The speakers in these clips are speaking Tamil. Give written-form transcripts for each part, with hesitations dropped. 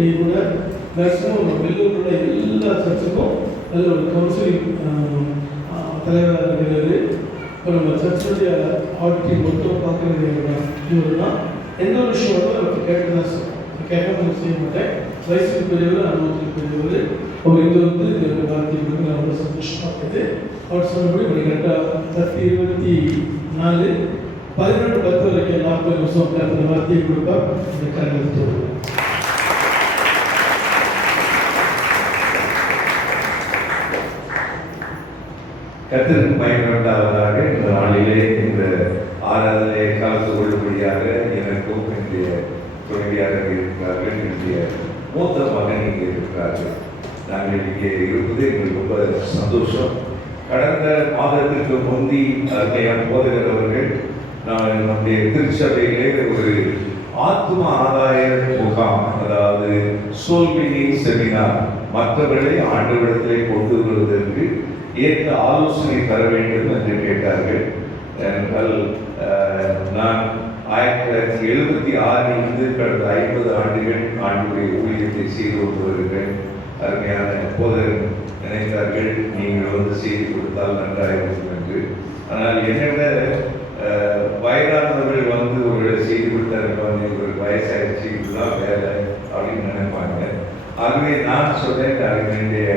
இன்னைக்கு கூட மேக்ஸிமம் நம்ம வெள்ளூரோட எல்லா சர்ச்சுக்கும் நல்ல ஒரு கவுன்சிலிங் தலைவராக இருக்கிறது. இப்போ நம்ம சர்ச்சுடைய ஆடிட்டி மொத்தம் பார்க்குறது இவர் தான். எந்த ஒரு விஷயம் வந்து நமக்கு கேட்டு தான் கேட்காம செய்ய மாட்டேன். வயசுக்கு பெரியவர், அனுபவத்துக்கு பெரியவர். அவர் இது வந்து வார்த்தை நான் ரொம்ப சந்தோஷமாக இருக்குது. அவர் சொன்னபடி ஒரு கரெக்டாக 2024 11-10 வரைக்கும் 40 வருஷம் அந்த வார்த்தையை கொடுப்பார். இந்த காரணத்தை கர்த்தருக்கு பயன்படுத்தாவதாக இந்த நாளிலே இந்த ஆராதனை கலந்து கொள்ளும்படியாக எனக்கும் என்னுடைய துணைவியாக இருக்கிறார்கள். என்னுடைய மூத்த மகன் இங்கே இருக்கிறார்கள். நாங்கள் இங்கே இருப்பது எங்களுக்கு ரொம்ப சந்தோஷம். கடந்த மாதத்திற்கு முந்தி அருமையான போதகர் அவர்கள் நம்முடைய திருச்சபையிலே ஒரு ஆத்ம ஆதாய முகாம், அதாவது சோல்வினி செமினார், மற்றவர்களை ஆண்டவரிடத்திலே கொண்டு வருவதற்கு ஏற்ற ஆலோசனை தர வேண்டும் என்று கேட்டார்கள். என்றால் நான் 1976 கடந்த 50 ஆண்டுகள் ஆண்டுடைய ஊழியத்தை செய்து கொண்டு வருகிறேன். அருமையான போதகர் நினைத்தார்கள், நீங்கள் வந்து செய்து கொடுத்தால் நன்றாக இருக்கும் என்று. ஆனால் என்னோட வயதானவர்கள் வந்து ஒரு செய்து கொடுத்தார்கள், ஒரு வயசாகிடுச்சு, இதுதான் வேலை அப்படின்னு நினைப்பாங்க. ஆகவே நான் சொன்னேன், என்னுடைய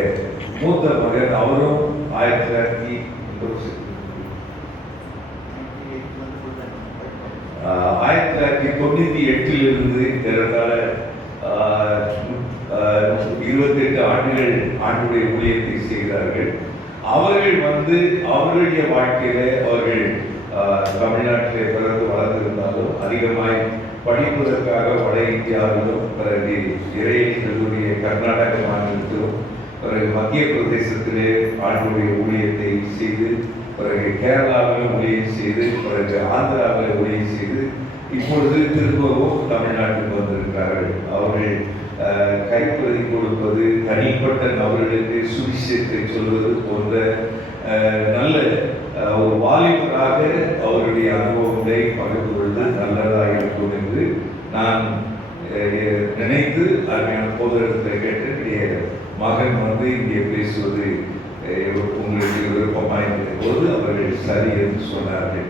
மூத்த மகன் அவரும் 1998 ஏறத்தாழ 28 ஆண்டுகள் ஆண்டுடைய ஊழியத்தை செய்கிறார்கள். அவர்கள் வந்து அவர்களுடைய வாழ்க்கையில அவர்கள் தமிழ்நாட்டிலே பிறந்து வளர்ந்திருந்தாலும் அதிகமாய் படிப்பதற்காக வட இந்தியாவிலும், பிறகு இறையினுடைய கர்நாடக மாநிலத்திலும், பிறகு மத்திய பிரதேசத்திலே ஆண்டுடைய ஊழியத்தை செய்து, பிறகு கேரளாவில் ஊழியம் செய்து, பிறகு ஆந்திராவில் ஊழியம் செய்து, இப்பொழுது திரும்பவும் தமிழ்நாட்டுக்கு வந்திருக்கிறார்கள். அவர்கள் கைப்பதி கொடுப்பது, தனிப்பட்ட நபர்களுக்கு சுவிசேஷத்தை சொல்வது போன்ற நல்ல ஒரு வாலிபராக அவருடைய அனுபவத்தை பகிர்ந்து கொள்வது நல்லதாக இருக்கும் என்று நான் நினைத்து அருமையான போதகத்தை கேட்டு மகன் வந்து இங்கே பேசுவது உங்களுக்கு விருப்பமாக இருக்கிற போது அவர்கள் சரி என்று சொன்னார்கள்.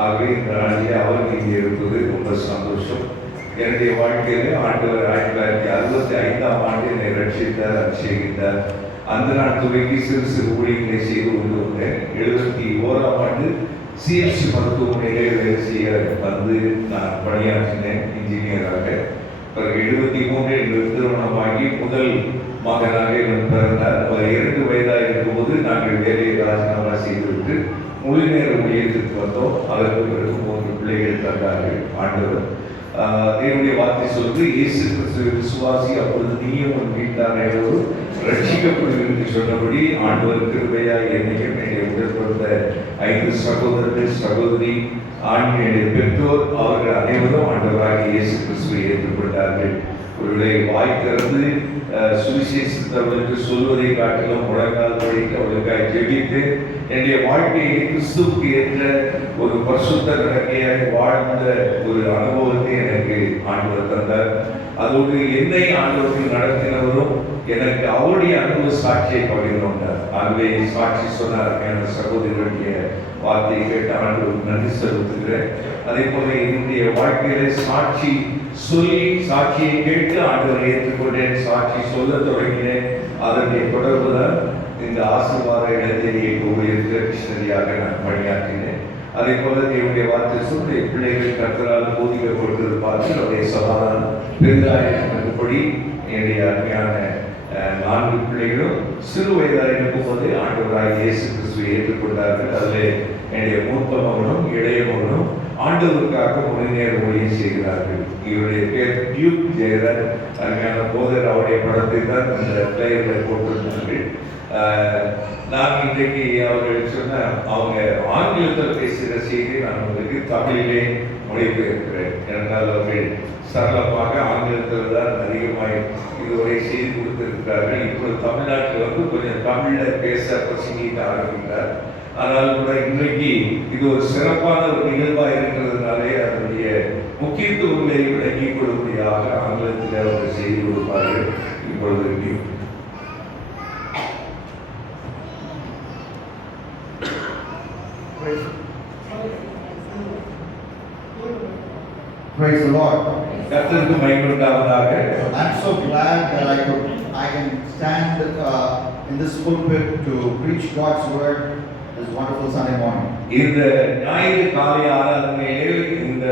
ஆகவே இந்த நாளிலே அவர் இங்கே இருப்பது ரொம்ப சந்தோஷம். என்னுடைய வாழ்க்கையிலே ஆண்டவர் 1965 என்னை ரட்சித்தார், அபிஷேகித்தார். அந்த நாள் துவங்கி சிறு சிறு ஊழியர்களை செய்து கொண்டு வந்தேன். 71 சிஎம்சி மருத்துவமனையிலே வேலை செய்ய வந்து நான் பணியாற்றினேன் இன்ஜினியராக. பிறகு 73 திருமணமாகி முதல் மகனாக இவன் பிறந்தார். அவர் 2 வயதாக இருக்கும்போது நாங்கள் வேலையை ராஜினாமா செய்துவிட்டு முழு நேர ஊழியத்திற்கு வந்தோம். அதற்கு பிறகு 3 பிள்ளைகள் தந்தார்கள் ஆண்டவர். தேவனுடைய வார்த்தை சொல்வது, இயேசு கிறிஸ்து விசுவாசி, அப்பொழுது நீயும் உன் வீட்டார் எல்லோரும் ரட்சிக்கப்படும் என்று சொன்னபடி ஆண்டவர் கிருபையாய் என்னையும் என்னை உடற்படுத்த 5 சகோதரர்கள், சகோதரி, ஆண்களுடைய பெற்றோர், அவர்கள் அனைவரும் ஆண்டவராக இயேசு கிறிஸ்துவை ஏற்றுக்கொண்டார்கள். ஒருவேளை வாய் திறந்து சுவிசேஷத்தவர்களுக்கு சொல்வதை காட்டிலும் முழங்கால் படிக்க அவர்களுக்காக ஜெபித்து என்னுடைய வாழ்க்கையை கிறிஸ்துவுக்கு ஏற்ற ஒரு பரிசுத்த நடக்கையாக வாழ்ந்த ஒரு அனுபவத்தை எனக்கு ஆண்டவர் தந்தார். அதோடு என்னை ஆண்டவர்கள் நடத்தினவரும் எனக்கு அவருடைய அனுபவ சாட்சியை பகிர்ந்து கொண்டார். ஆகவே சாட்சி சொன்னார். என் சகோதரர்களுடைய வார்த்தையை கேட்டு ஆண்டவருக்கு நன்றி செலுத்துகிறேன். அதே போல என்னுடைய வாழ்க்கையில சாட்சி சொல்லி சாட்சியை கேட்டு ஆண்டவரை ஏற்றுக்கொண்டேன், சாட்சி சொல்ல தொடங்கினேன். அதனுடைய தொடர்பு தான் இந்த ஆசீர்வாத இடத்தை ஊழியருக்கு கிருஷ்ணரியாக நான் பணியாற்றினேன். அதே போல தேவனுடைய வார்த்தை சொல்லி பிள்ளைகள் கர்த்தரால் போதிக்கப்பட்டிருப்பார்கள். அவருடைய சமாதானம் பெரிதாயபடி என்னுடைய அருமையான 4 பிள்ளைகளும் சிறு வயதாக இருக்கும்போது ஆண்டவராக இயேசு கிறிஸ்துவை ஏற்றுக்கொண்டார்கள். அதில் என்னுடைய மூத்த மகனும் இளைய மகனும் ஆண்டவருக்காக முழு நேர ஊழியம் செய்கிறார்கள். இவருடைய பேர் டியூக் ஜெயராஜ். அருமையான போதர் அவருடைய படத்தை தான் இந்த பிளேயரில் போட்டிருந்தார்கள். நான் இன்றைக்கு அவர்கள் சொன்ன அவங்க ஆங்கிலத்தில் பேசுகிற செய்தி நான் உங்களுக்கு தமிழிலே மொழிபெயர்க்கிறேன். என்றால் அவர்கள் சரளமாக ஆங்கிலத்தில் தான் அதிகமாக இதுவரை செய்து கொடுத்திருக்கிறார்கள். இப்போது தமிழ்நாட்டில் வந்து கொஞ்சம் தமிழில் பேச பிரசங்கிக்க ஆரம்பித்தார். ஆனால் கூட இன்றைக்கு இது ஒரு சிறப்பான ஒரு நிகழ்வாக இருக்கிறதுனாலே அதனுடைய முக்கியத்துவங்களை விளங்கிக் கொள்ளும்படியாக ஆங்கிலத்தில் அவர்கள் செய்து கொடுப்பார்கள். Praise the Lord. கர்த்தருக்கு மகிமை உண்டாவதாக. I'm so glad that I can stand in this pulpit to preach God's word this wonderful Sunday morning. இந்த ஞாயிறு காலை ஆராதனையிலே இந்த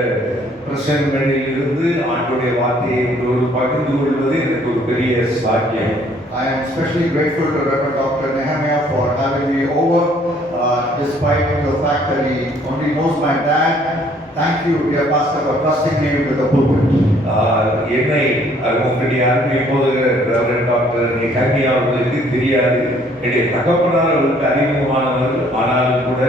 பிரசங்கங்களில் இருந்து ஆண்டவருடைய வார்த்தையை ஒரு பகிர்ந்து கொள்வது எனக்கு ஒரு பெரிய சாக்கியம். I am especially grateful to Reverend Dr. Nehemiah for having me over, despite the fact that he only knows my dad. Thank you, dear pastor, for trusting me with the pulpit. என்னை உங்களுடைய அருமை போதகர் ரெவரண்ட் டாக்டர் நெஹமியா அவர்களுக்கு தெரியாது. என்னுடைய தகப்பனார் அவர்களுக்கு அறிமுகமானவர். ஆனாலும் கூட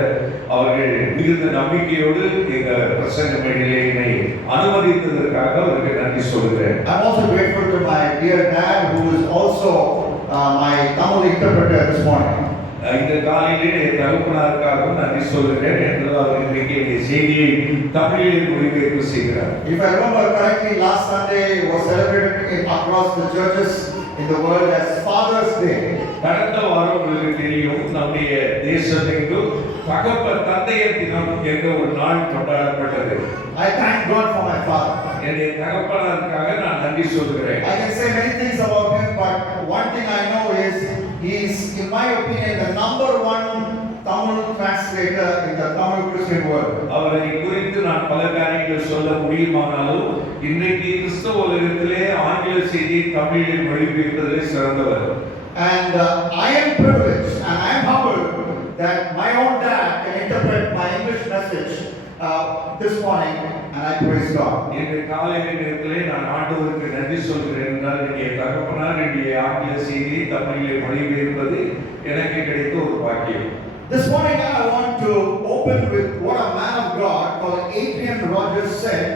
அவர்கள் மிகுந்த நம்பிக்கையோடு இந்த பிரசங்க மேடையிலே என்னை அனுமதித்ததற்காக அவருக்கு நன்றி சொல்கிறேன். I'm also grateful to my dear dad, who is also my Tamil interpreter this morning. இந்த காலையிலே தகப்பனாருக்காகவும் நன்றி சொல்கிறேன் என்று அவர் இன்றைக்கு இந்த செய்தியை தமிழில் மொழிபெயர்ப்பு செய்கிறார். If I remember correctly, last Sunday was celebrated across the churches in the world as Father's Day. கடந்த வாரம் உங்களுக்கு தெரியும், நம்முடைய தேசமெங்கும் தகப்பன் தந்தையர் தினம் என்ற ஒரு நாள் கொண்டாடப்பட்டது. I thank God for my father. என்னுடைய தகப்பனாருக்காக நான் நன்றி சொல்கிறேன். I can say many things about him, but one thing I know is he is, in my opinion, the number one Tamil translator in the Tamil Christian world. அவரை குறித்து நான் பல காரியங்கள் சொல்ல முடியுமானாலும் இன்றைக்கு கிறிஸ்தவ உலகத்திலே ஆங்கில செய்தியை தமிழில் மொழிபெயர்ப்பதிலே சிறந்தவர். And I am privileged and I am humbled that my own dad can interpret my English message this morning, and I praise God. இன்று காலை நேரத்திலே நான் ஆண்டவருக்கு நன்றி சொல்கிறேன். என்றால் என்னுடைய தகப்பனார் என்னுடைய ஆங்கில செய்தியை தமிழில் மொழிபெயர்ப்பது எனக்கு கிடைத்த ஒரு பாக்கியம். This morning I want to open with what a man of God called Adrian Rogers said,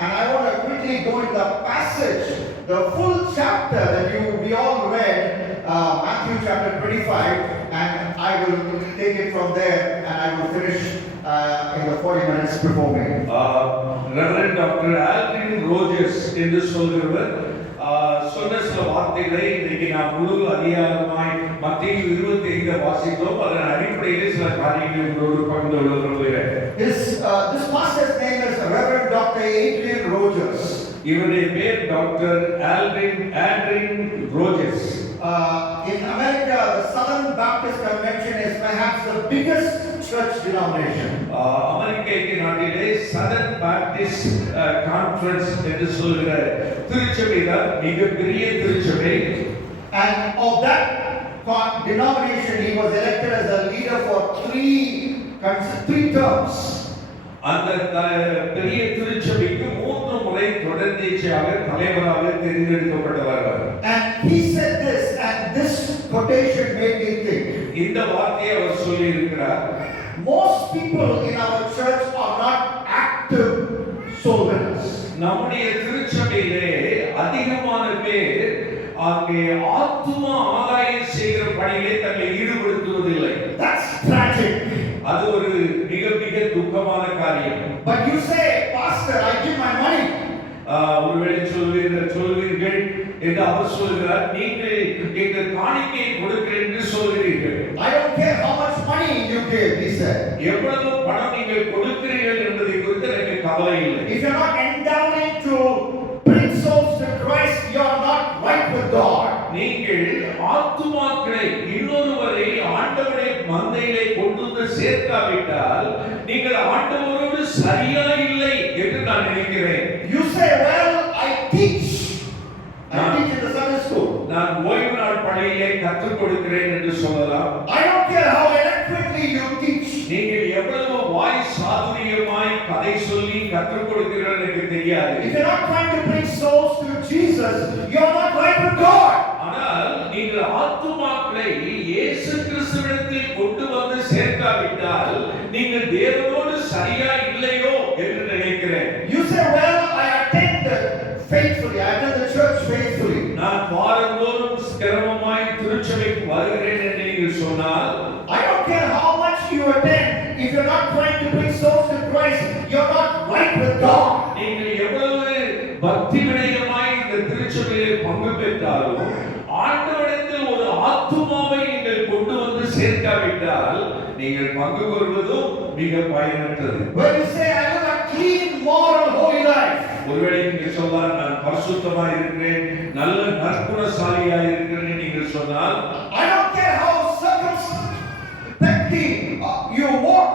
and I want to quickly go into the passage, the full chapter that we all read, Matthew chapter 25, and I will take it from there and I will finish in the 40 minutes before me. Reverend Dr. Adrian Rogers என்று சொல்கிறவர் சொன்ன சில வார்த்தைகளை இன்றைக்கு நாம் முழு அதிகாரமாய் மத்தேயு 25 வாசித்தோம். அதன் அடிப்படையிலே சில காரியங்களை உங்களோடு பகிர்ந்து கொள்ள விரும்புகிறேன். This pastor's name is Reverend Dr. Adrian Rogers. இவருடைய பேர் doctor Adrian Rogers. In America, the Southern Baptist Convention is perhaps the biggest church denomination. அமெரிக்க நாட்டிலே சதர்ன் பாப்டிஸ்ட் கான்ஃபரன்ஸ் என்று சொல்கிற திருச்சபை தான் மிகப்பெரிய திருச்சபை. And of that denomination, he was elected as a leader for three terms. அந்த பெரிய திருச்சபைக்கு 3 முறை தொடர்ச்சியாக தலைவராக தேர்ந்தெடுக்கப்பட்டவர். And he said this, and this quotation made me think. இந்த வார்த்தையை அவர் சொல்லி இருக்கிறார். Most people in our church are not active soul winners. நம்முடைய திருச்சபையிலே அதிகமான பேர் அங்கே ஆத்தும ஆதாயம் செய்கிற பணியிலே தங்களை ஈடுபடுத்துவதில்லை. That's tragic. அது ஒரு மிக மிக துக்கமான காரியம். But you say, Pastor, I give my money. ஒருவேளை சொல்வீர்கள் என்று அவர் சொல்கிறார், நீங்கள் எங்கள் காணிக்கையை கொடுக்கிறேன் என்று சொல்கிறீர்கள். I don't care how much money you give, he said. எவ்வளவு பணம் நீங்கள் கொடுக்கிறீர்கள் என்பதை குறித்து எனக்கு கவலை இல்லை. If you're not endowing to bring souls to Christ, you're not right with God. நீங்கள் ஆத்துமாக்களை இன்னொருவரை ஆண்டவருடைய மந்தையிலே கொண்டு வந்து சேர்க்காவிட்டால் நீங்கள் ஆண்டவரோடு சரியா இல்லை என்று நான் நினைக்கிறேன். You say, well, I teach in the Sunday school. நான் ஓய்வு நாள் பள்ளியிலே கற்றுக் கொடுக்கிறேன் என்று சொல்லலாம். I don't care how eloquently you teach. நீங்கள் எவ்வளவு வாய் சாதுரியமாய் கதை சொல்லி கற்றுக் கொடுக்கிறீர்கள் எனக்கு தெரியாது. If you're not trying to bring souls to Jesus, you're not right with God. ஆனால் நீங்கள் ஆத்துமாக்களை இயேசு கிறிஸ்துவிடத்தில் கொண்டு வந்து சேர்க்காவிட்டால் நீங்கள் தேவனோடு சரியா இல்லையோ என்று நினைக்கிறேன். You say, well, I attend faithfully. I attend the church faithfully. நான் வாரந்தோறும் கிரமமாய் திருச்சபைக்கு வருகிறேன் என்று நீங்கள் சொன்னால், I don't care how much you attend. If you're not trying to bring souls to Christ, you're not right with God. நீங்கள் எவ்வளவு பக்தி வினயமாய் இந்த திருச்சபையிலே பங்கு பெற்றாலும் ஆண்டவரிடத்தில் ஒரு ஆத்துமாவை நீங்கள் கொண்டு வந்து சேர்க்காவிட்டால் நீங்கள் பங்கு கொள்வதும் மிக பயனற்றது. When you say I live a clean, moral, holy life, ஒருவேளை நீங்கள் சொல்லலாம், நான் பரிசுத்தமா இருக்கிறேன், நல்ல நற்குணசாலியா இருக்கிறேன் நீங்கள் சொன்னால், I don't care how circumspectly you walk,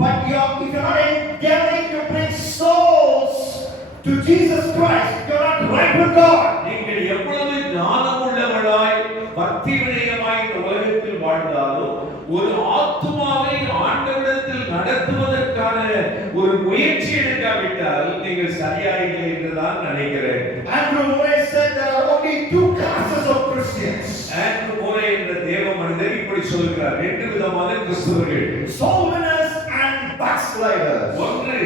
but if you're not endeavoring to bring souls to Jesus Christ, you're not right with God. நீங்கள் எவ்வளவு ஞானமுள்ளவளாய் பக்தி வினயமாய் இந்த உலகத்தில் வாழ்ந்தாலும் ஒரு ஆத்துமாவை ஆண்டவரிடத்தில் நடத்துவதற்கான ஒரு முயற்சி எடுக்காவிட்டால் நீங்கள் சரியா இல்லை என்றுதான் நினைக்கிறேன். Andrew Murray said there are only two classes of Christians. Andrew Moreh என்ற தேவ மனிதர் இப்படி சொல்கிறார், ரெண்டு விதமான கிறிஸ்தவர்கள், Soul winners and backsliders. ஒன்று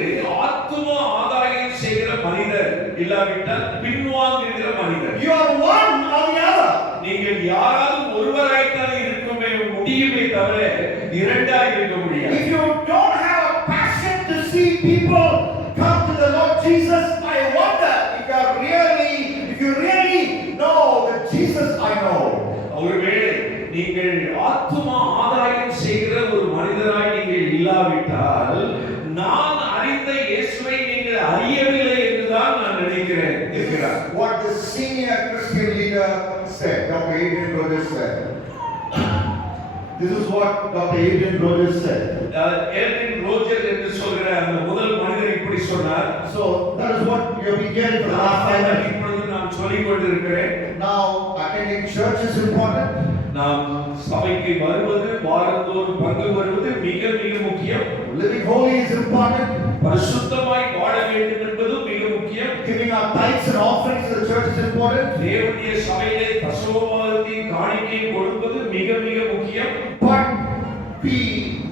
ஆத்தும ஆதாயம் செய்கிற மனிதர், இல்லாவிட்டால் பின்வாங்குகிற மனிதர். You are one or the other. நீங்கள் யாராவது ஒருவராய்த்தான் இருக்குமே முடியுமே தவிர இரண்டாய் இருக்க முடியாது. If you don't have a passion to see people come to the Lord Jesus, I wonder if you really know the Jesus I know. ஒருவேளை நீங்கள் ஆத்தும ஆதாயம் செய்கிற ஒரு மனிதராய் நீங்கள் இல்லாவிட்டால் நான் அறிந்த இயேசுவை நீங்கள் அறியவில்லை என்றுதான் நான் நினைக்கிறேன். What the senior Christian leader said, Dr. Adrian Rogers said. This is what Dr. Adrian Rogers said. Adrian Rogers என்று சொல்கிற அந்த முதல் மனிதர் இப்படி சொன்னார். So that is what you have been hearing for the last 5 minutes. இப்பொழுது நான் சொல்லிக் கொண்டிருக்கிறேன். Now attending church is important. நாம் சபைக்கு வருவது, வாரந்தோறும் பங்கு வருவது மிக மிக முக்கியம். Living holy is important. பரிசுத்தமாய் வாழ வேண்டும் என்பது மிக முக்கியம். Giving our tithes and offerings to the church is important. தேவனுடைய சபையிலே தசமபாகத்தையும் காணிக்கையும் கொடுப்பது மிக மிக முக்கியம். But we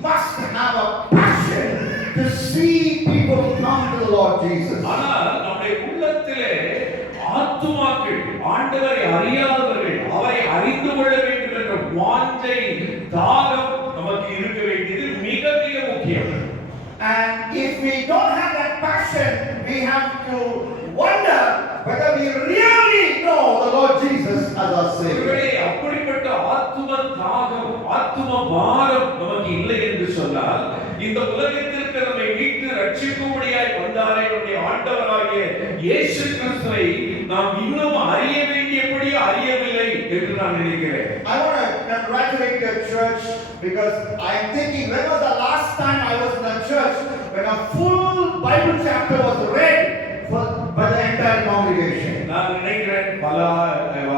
must have a passion to see people come to the Lord Jesus. ஆனால் நம்முடைய உள்ளத்திலே ஆத்துமாக்கள், ஆண்டவரை அறியாதவர்கள், அவரை அறிந்து கொள்ள வேண்டும் என்ற வாஞ்சை, தாகம் நமக்கு இருக்க வேண்டியது மிக மிக முக்கியம். And if we don't have that passion, we have to wonder whether we really know the Lord Jesus as our Savior. அப்படிப்பட்ட ஆத்தும தாகம், ஆத்தும பாரம் நமக்கு இல்லை என்று சொன்னால், இந்த உலகத்திற்கு நம்மை மீட்டு ரட்சிக்கும்படியாய் வந்தாரே நம்முடைய ஆண்டவராகிய இயேசு கிறிஸ்துவை நாம் இன்னும் அறிய வேண்டியபடி அறியவில்லை என்று நான் நினைக்கிறேன். I want to congratulate the church because I am thinking, when was the last time I was in a church when a full Bible chapter was read by the entire congregation? நான் நினைக்கிறேன், பல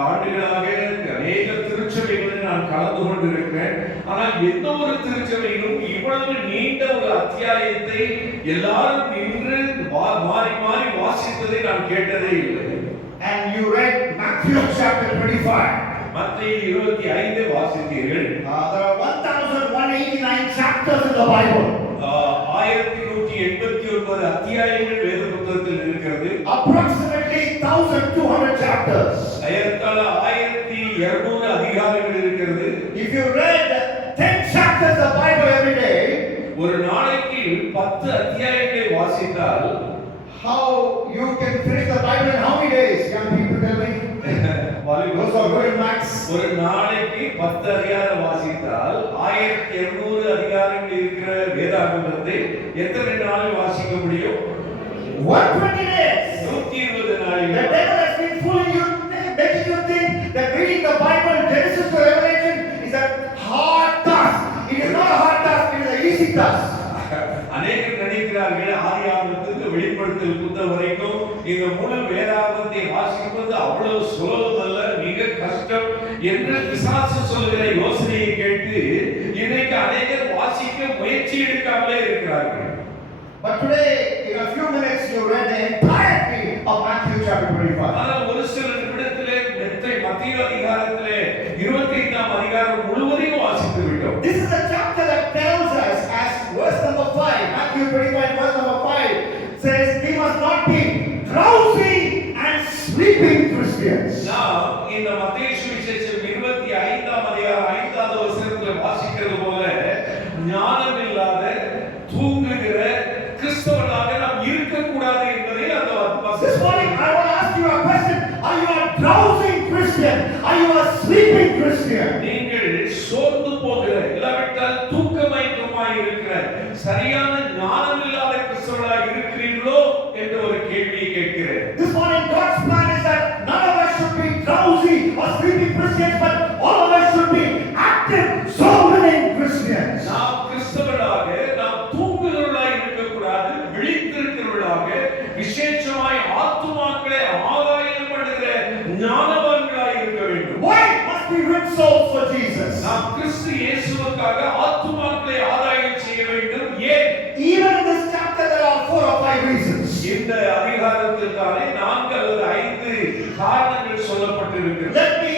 ஆண்டுகளாக அநேக திருச்சபைகளில் நான் கலந்து கொண்டிருக்கிறேன். ஆனால் எந்த ஒரு திருச்சபையிலும் இவ்வளவு நீண்ட ஒரு அத்தியாயத்தை எல்லாரும் நின்று மாறி மாறி வாசித்ததை நான் கேட்டதே இல்லை. And you read Matthew chapter 25. மத்தேயு 25 வாசித்தீர்கள். There are 1189 chapters in the Bible. 1189 அத்தியாயங்கள் வேத புத்தகத்தில் இருக்கிறது. Approximately 1200 chapters. ஏறத்தாழ 1200 அதிகாரங்கள் இருக்கிறது. If you read 10 chapters of the Bible every day, ஒரு நாளைக்கு 10 அத்தியாயங்களை வாசித்தால் how you can finish the Bible in how many days? Young people tell me. Those are good in maths. ஒரு நாளைக்கு 10 அதிகாரம் வாசித்தால் 1200 அதிகாரங்கள் இருக்கிற வேதாகமத்தை எத்தனை நாளில் வாசிக்க முடியும்? 120 days. 120 நாளில். The devil has been fooling you, making you think that reading the Bible, Genesis to Revelation, is a hard task. It is not a hard task, it is an easy task. அநேகர் நினைக்கிறார்கள், ஆதியாகமத்திலிருந்து வெளிப்படுத்தல் புத்தகம் வரைக்கும் இந்த முழு வேதாகமத்தை வாசிப்பது அவ்வளவு சுலபம் அல்ல, மிக கஷ்டம் என்று பிசாசு சொல்கிற யோசனையை கேட்டு இன்னைக்கு அநேகர் வாசிக்க முயற்சி எடுக்காமலே இருக்கிறார்கள். But today, in a few minutes, you read the entirety of Matthew chapter 25. ஆனால் ஒரு சில நிமிடத்திலே மத்தேயு அதிகாரத்திலே 25ஆம் அதிகாரம் முழுவதையும் வாசித்து விட்டோம். This is a chapter that tells us, as verse number 5, Matthew 25 verse number 5 says, we must not be drowsy and sleeping Christians. நாம் இந்த மத்தேயு சுவிசேஷம் 25ஆம் அதிகாரம் 5வது வசனத்தில் வாசிக்கிறது போல ஞானம் இல்லாத தூங்குகிற கிறிஸ்தவனாக நாம் இருக்கக்கூடாது என்பதை அந்த This morning I want to ask you a question. Are you a drowsing Christian? Are you a sleeping Christian? நீங்கள் சோர்ந்து போகிற, இல்லாவிட்டால் தூக்கமயக்கமாய் இருக்கிற, சரியான ஞானம் இல்லாத கிறிஸ்தவனாக இருக்கிறீர்களோ என்ற ஒரு கேள்வியை கேட்கிறேன். or sleeping Christians, but all of us should be active, soul-winning Christians. நாம் கிறிஸ்தவர்களாக நாம் தூங்குகிறவர்களாய் இருக்கக்கூடாது, விழித்திருக்கிறவர்களாக விசேஷமாய் ஆத்துமாக்களை ஆதாயம் பண்ணுகிற ஞானவான்களாய் இருக்க வேண்டும். Why must we win souls for Jesus? நாம் கிறிஸ்து இயேசுவுக்காக ஆத்துமாக்களை ஆதாயம் செய்ய வேண்டும். ஏன்? Even in this chapter there are 4 or 5 reasons. இந்த அதிகாரத்தில் தானே 4 அல்லது 5 காரணங்கள் சொல்லப்பட்டிருக்கிறது. Let me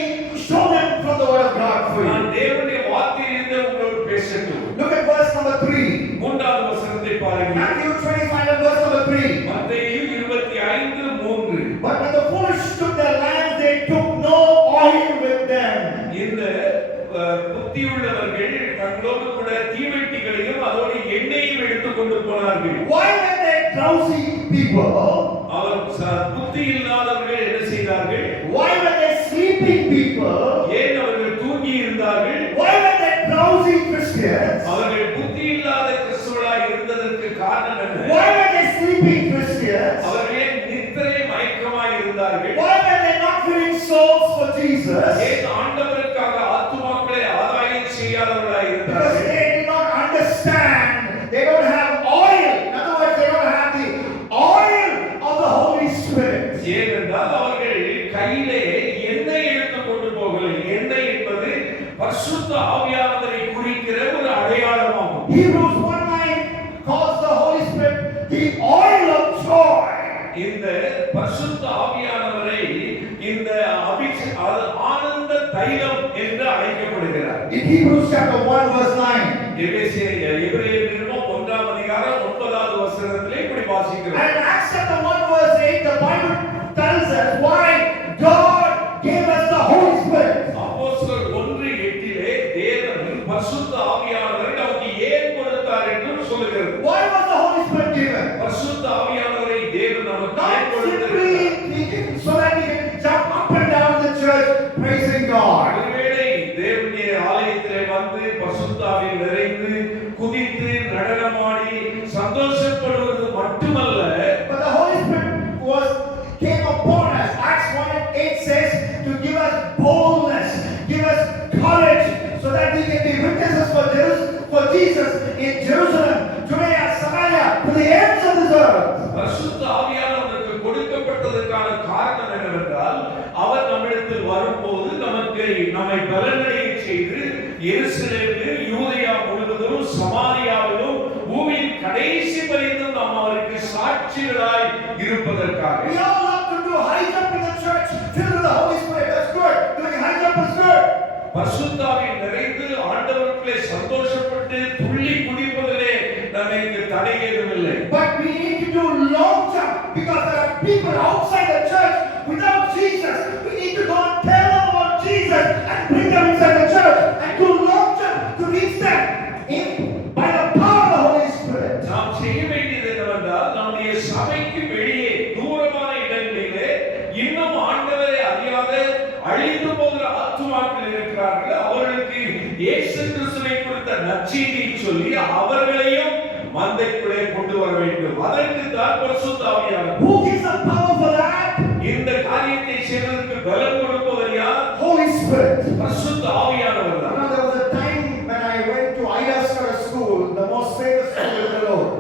show them from the word of God for you. நான் தேவனுடைய வார்த்தையிலிருந்து உங்களோடு பேசட்டும். Look at verse number 3. மூன்றாவது வசனத்தை பாருங்கள். Matthew 25 and verse number 3. மத்தேயு 25:3. But when the foolish took their lands, they took no oil with them. இந்த புத்தியுள்ளவர்கள் தங்களோடு கூட தீவெட்டிகளையும் அதோடு எண்ணெயும் எடுத்துக் கொண்டு போனார்கள். Why were they drowsy people? அவர் புத்தி இல்லாதவர்கள் என்ன செய்தார்கள்? Why were they sleeping people? ஏன் அவர்கள் தூங்கி இருந்தார்கள்? Why were they drowsy Christians? அவர்கள் புத்தி இல்லாத கிறிஸ்தவர்களாய் இருந்ததற்கு காரணம் என்ன? Why were they sleeping Christians? அவர்கள் ஏன் நித்திரை மயக்கமாய் இருந்தார்கள்? Why were they not winning souls for Jesus? ஏன் ஆண்டவருக்காக ஆத்துமாக்களை ஆதாயம் செய்யாதவர்களாய் Because இருந்தார்கள்? they did not understand. They don't have oil. In other words, they don't have the oil of the Holy Spirit. ஏனென்றால் அவர்கள் கையிலே எண்ணெய் எடுத்துக் கொண்டு போகவில்லை. எண்ணெய் என்பது பரிசுத்த ஆவியானவரை குறிக்கிற ஒரு அடையாளமாகும். Hebrews 1:9 calls the Holy Spirit the oil of joy. இந்த பரிசுத்த ஆவியானவரை இந்த ஆனந்த தைலம் என்று அழைக்கப்படுகிறார். In Hebrews chapter 1 verse 9. எபிரேயர் நிருபம் 1ஆம் அதிகாரம் 9வது வசனத்திலே இப்படி வாசிக்கிறோம். And in Acts chapter 1 verse 8, the Bible tells us why God gave us the Holy Spirit. அப்போஸ்தலர் 1:8 தேவன் பரிசுத்த ஆவியானவரை நமக்கு ஏன் கொடுத்தார் என்று சொல்லுகிறது. Why was the Holy Spirit given? பரிசுத்த ஆவியானவரை தேவன் நமக்கு ஏன் Not கொடுத்தார்? simply so that we can jump up and down the church praising God. ஒருவேளை தேவனுடைய ஆலயத்திலே வந்து பரிசுத்த ஆவியில் நிறைந்து குதித்து நடனமாடி சந்தோஷப்படுவது மட்டுமல்ல, But the Holy Spirit came upon us. Acts 1:8 says to give us boldness, give us courage, so that we can be witnesses for Jesus in Jerusalem, Judea, Samaria, to the ends of this earth. பரிசுத்த ஆவியானவருக்கு கொடுக்கப்பட்டதற்கான காரணம் என்னவென்றால், அவர் நம்மிடத்தில் வரும்போது நம்மை பலனடைய செய்து எருசலேமில் யூதேயா முழுவதும் சமாரியாவிலும் பூமியின் கடைசி வரைக்கும் நாம் அவருக்கு சாட்சிகளாய் இருப்பதற்காக. We all love to do high jump in the church, filled with the Holy Spirit. That's good. Doing high jump is good. பரிசுத்த ஆவியில் நிறைந்து ஆண்டவருக்குள்ளே சந்தோஷப்பட்டு துள்ளி குதிப்பதிலே நமக்கு தடை ஏதும் இல்லை. But we need to do long jump because there are people outside the church without Jesus. We need to go and tell them about Jesus and bring them inside the church and do long jump to reach them by the power of the Holy Spirit. நாம் செய்ய வேண்டியது என்னவென்றால், நம்முடைய சபைக்கு வெளியே தூரமான இடங்களிலே இன்னும் ஆண்டவரை அறியாத அழிந்து போகிற ஆத்துமாக்கள் இருக்கிறார்கள். அவர்களுக்கு இயேசு கிறிஸ்துவை குறித்த நற்செய்தியை சொல்லி அவர்களையும் மந்தைக்குள்ளே கொண்டு வர வேண்டும். அதற்கு தான் பரிசுத்த ஆவியானவர். Who gives the power for that? இந்த காரியத்தை செய்வதற்கு பலம் கொடுப்பவர் யார்? Holy Spirit. பரிசுத்த ஆவியானவர் தான். Now there was a time when I went to Ayaskara school, the most famous school in the world.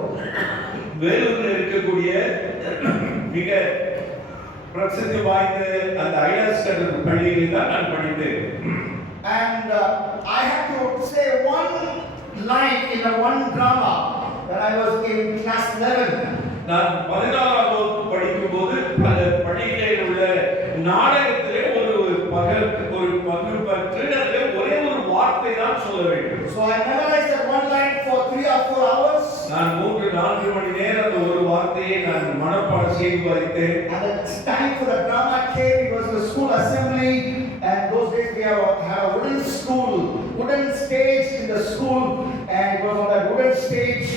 வேலூரில் இருக்கக்கூடிய மிக பிரசித்தி வாய்ந்த அந்த ஐயாஸ்கர் பள்ளியில் தான் நான் படித்தேன். And I had to say one line in a one drama when I was in class 11. நான் 14ஆம் வகுப்பு படிக்கும்போது பள்ளியிலே உள்ள நாடகத்திலே ஒரு பங்கு பெற்று அதில் ஒரே ஒரு வார்த்தை தான் சொல்ல வேண்டும். So I memorized that one line for 3 or 4 hours. நான் 3-4 மணி நேரம் அந்த ஒரு வார்த்தையை நான் மனப்பாடம் செய்து வைத்தேன். And the time for the drama came. It was the school assembly, and those days we had a wooden stage in the school, and it was on that wooden stage,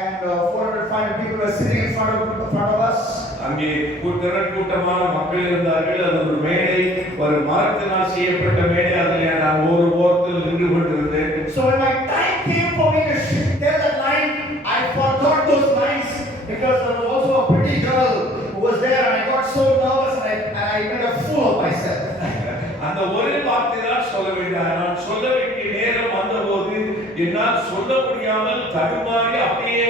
and 400-500 people were sitting in front of us. அங்கே கூட்டமான மக்கள் இருந்தார்கள். அது ஒரு மேடை, ஒரு மரத்தினால் செய்யப்பட்ட மேடை. அதில் நான் ஒரு ஓரத்தில் நின்று கொண்டிருந்தேன். So when my time came for me to tell that line, I forgot those lines because there was also a pretty girl who was there, and I got so nervous and I made a fool of myself. அந்த ஒரே வார்த்தை தான் சொல்ல வேண்டாம். நான் சொல்ல வேண்டிய நேரம் வந்தபோது என்னால் சொல்ல முடியாமல் தடுமாறி அப்படியே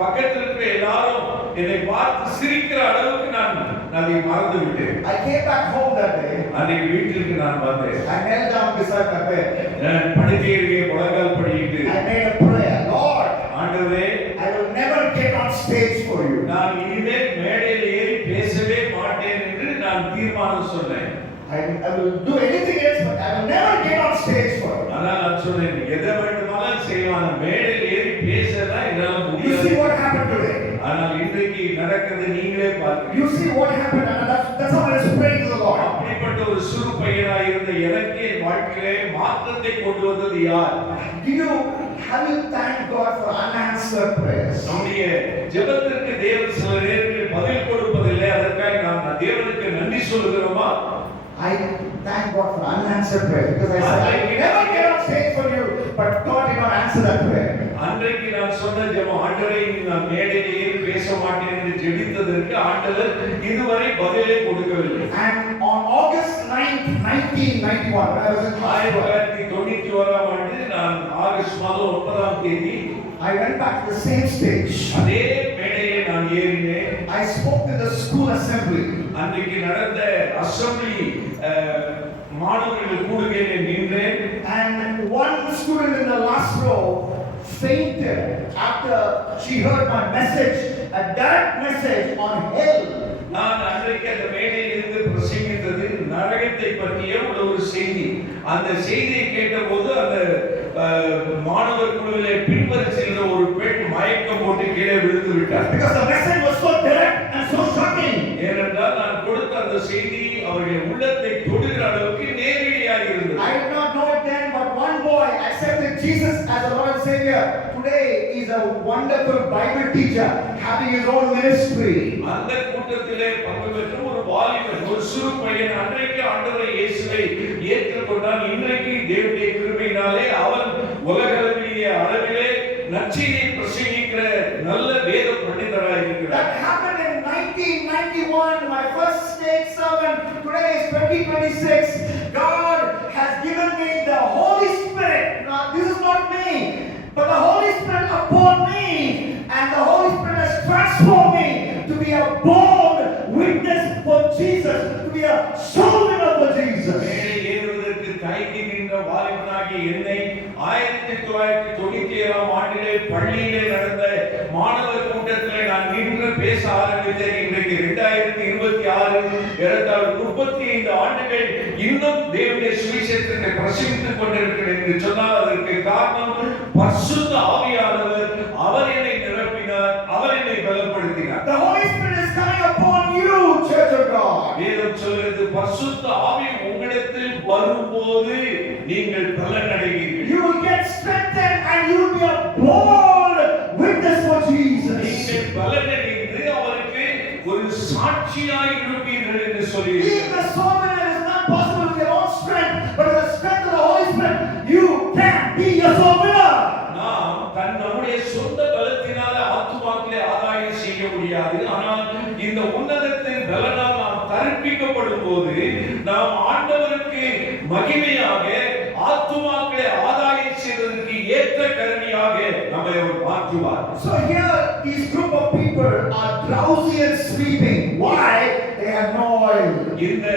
பக்கத்தில் இருக்கிற எல்லாரும் என்னை பார்த்து சிரிக்கிற அளவுக்கு நான் அதை மறந்து விட்டேன். I came back home that day. அன்றைக்கு வீட்டிற்கு நான் வந்தேன். I knelt down beside my bed. நான் படுக்கையிலே முழங்கால் படியிட்டு I made a prayer. Lord, ஆண்டவரே, I will never get on stage for you. நான் இனிமேல் மேடையில் ஏறி பேசவே மாட்டேன் என்று நான் தீர்மானம் சொன்னேன். I will do anything else, but I will never get on stage for you. ஆனால் நான் சொன்னேன், எதை வேண்டுமானாலும் செய்வான், மேடையில் ஏறி பேசலாம் என்னால You முடியாது. see what happened today? ஆனால் இன்றைக்கு நடக்கிறது நீங்களே பார்க்கிறீங்க. You see what happened, and that's how I was praying to the Lord. அப்படிப்பட்ட ஒரு சிறு பையனாய் இருந்த எனக்கு என் வாழ்க்கையிலே மாற்றத்தை கொண்டு வந்தது யார்? Have you thanked God for unanswered prayers? நம்முடைய ஜெபத்திற்கு தேவன் சில நேரங்களில் பதில் கொடுப்பதில்லை. அதற்காக நாம் தேவனுக்கு நன்றி சொல்லுகிறோமா? I thank God for unanswered prayers because I said I will never get on stage for you, but God did not answer that prayer. அன்றைக்கு நான் சொன்ன ஜெபம், ஆண்டவரே நான் மேடையில் ஏறி பேச மாட்டேன் என்று ஜெபித்ததற்கு ஆண்டவர் இதுவரை பதிலே கொடுக்கவில்லை. And on August 9th, 1991, when I was in class 1991 ஆண்டு நான் ஆகஸ்ட் மாதம் 9ஆம் தேதி I went back to the same stage. அதே மேடையிலே நான் ஏறினேன். I spoke in the school assembly. அன்றைக்கு நடந்த அசெம்பிளி மாணவர்கள் கூடுகையிலே நின்றேன். And one student in the last row fainted after she heard my message, a direct message on hell. நான் அன்றைக்கு அந்த மேடையில் இருந்து பிரசங்கித்தது நரகத்தை பற்றிய ஒரு செய்தி. அந்த செய்தியை கேட்டபோது அந்த மாணவர் குழுவிலே பின்வரிசையில் ஒரு பெண் மயக்கம் போட்டு கீழே விழுந்து விட்டார். Because the message was so direct and so shocking. ஏனென்றால் நான் கொடுத்த அந்த செய்தி அவர்கள் உள்ளத்தை தொடுகிற அளவுக்கு நேரடியாக இருந்தது. I did not know it then, but one boy accepted Jesus as a Lord and Savior. Today he is a wonderful Bible teacher having his own ministry. அந்த கூட்டத்திலே பங்கு பெற்ற ஒரு வாலிபன், ஒரு சிறு பையன் அன்றைக்கு ஆண்டவரை இயேசுவை ஏற்றுக்கொண்டான். இன்றைக்கு தேவனுடைய கிருபையினாலே அவன் உலகளவிலே அளவிலே நற்செய்தியை பிரசங்கிக்கிற நல்ல வேத பண்டிதராக இருக்கிறார். That happened in 1991, my first state sermon. Today is 2026. God has given me the Holy Spirit. Now, this is not me, but the Holy Spirit upon me, and the Holy Spirit has transformed me to be a bold witness for Jesus, to be a soul winner for Jesus. மேலே ஏறுவதற்கு தயங்கி நின்ற வாலிபனாகிய என்னை 1997ஆம் ஆண்டிலே பள்ளியிலே நடந்த மாணவர் கூட்டத்திலே நான் நின்று பேச ஆரம்பித்தேன். இன்றைக்கு 2026 ஏறத்தாழ 35 ஆண்டுகள் இன்னும் தேவனுடைய சுவிசேஷத்தை பிரசங்கித்துக் கொண்டிருக்கிறேன் என்று சொன்னால் அதற்கு காரணம் பரிசுத்த ஆவியானவர். அவர் என்னை நிரப்பினார், அவர் என்னை பலப்படுத்தினார். The Holy Spirit is coming upon you, Church of God. வேதம் சொல்கிறது பரிசுத்த ஆவி உங்களிடத்தில் வரும்போது நீங்கள் பலனடைவீர்கள். You will get strengthened and you will be a bold witness for Jesus. நீங்கள் பலனடைந்து அவருக்கு ஒரு சாட்சியாய் இருப்பீர்கள் என்று சொல்லி Being the soul winner is not possible with your own strength, but with the strength of the Holy Spirit, you can be a soul winner. நாம் நம்முடைய சொந்த பலத்தினால ஆத்துமாக்களை ஆதாயம் செய்ய முடியாது. ஆனால் இந்த உன்னதத்தின் பலனால் நாம் தரிப்பிக்கப்படும் போது நாம் ஆண்டவருக்கு மகிமையாக ஆத்துமாக்களை ஆதாயம் செய்வதற்கு ஏற்ற கருவியாக நம்மை அவர் மாற்றுவார். So here these group of people are drowsy and sleeping. Why? They have no oil. இந்த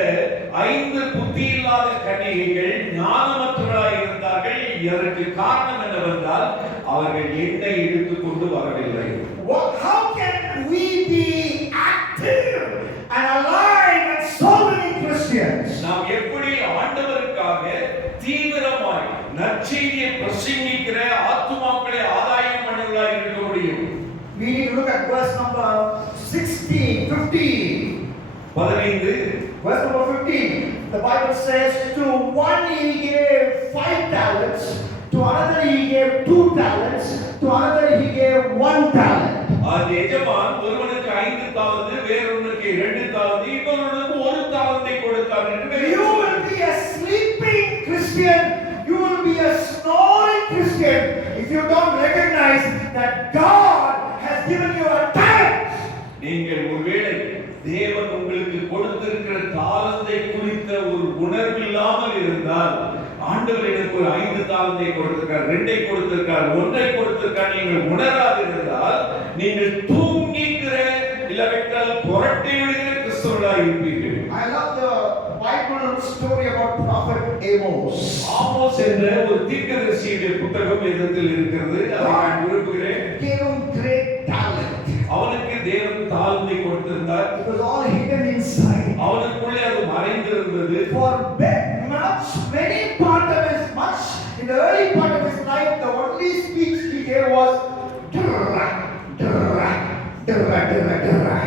5 புத்தி இல்லாத கன்னிகைகள் ஞானமற்றவர்களாய் இருந்தார்கள். இதற்கு காரணம் என்னவென்றால் அவர்கள் எண்ணெய் எடுத்துக் கொண்டு வரவில்லை. How can we be active and alive and soul-winning Christians? நாம் எப்படி ஆண்டவருக்காக தீவிரமாய் நற்செய்தியை பிரசங்கிக்கிற ஆத்துமாக்களை ஆதாயம் பண்ணவர்களாய் இருக்க முடியும்? We need to look at verse number 16, 15. 15. Verse number 15. The Bible says, to one he gave 5 talents, to another he gave 2 talents, to another he gave 1 talent. அந்த எஜமான் ஒருவனுக்கு 5 தாலந்து, வேறொருவனுக்கு 2 தாலந்து, இன்னொருவனுக்கு 1 தாலந்தை கொடுத்தார் என்று You will be a sleeping Christian. You will be a snoring Christian if you don't recognize that God has given you a talent. நீங்கள் ஒருவேளை தேவன் உங்களுக்கு கொடுத்திருக்கிற தாளந்தை குறித்த ஒரு உணர்வில்லாத உணராமல் இருந்தால், ஆண்டவர் எனக்கு ஒரு 5 தாலந்தை கொடுத்திருக்கார், 2 கொடுத்திருக்கார், 1 கொடுத்திருக்கார், நீங்கள் உணராது இருந்தால் நீங்கள் தூங்கிக்கிற இல்லாவிட்டால் புரட்டி விடுகிற கிறிஸ்தவர்களாக இருப்பீர்கள். I love the Bible story about prophet Amos. Amos என்ற ஒரு தீர்க்கதரிசியுடைய புத்தகம் வேதத்தில் இருக்கிறது. அதை நான் விரும்புகிறேன். Gave him great talent. அவனுக்கு தேவன் தாளந்தை கொடுத்திருந்தார். It was all hidden inside. அவனுக்குள்ளே அது மறைந்திருந்தது. For many part of his much in the early part of his life, the only speech he gave was "Durra, durra, durra, durra, durra."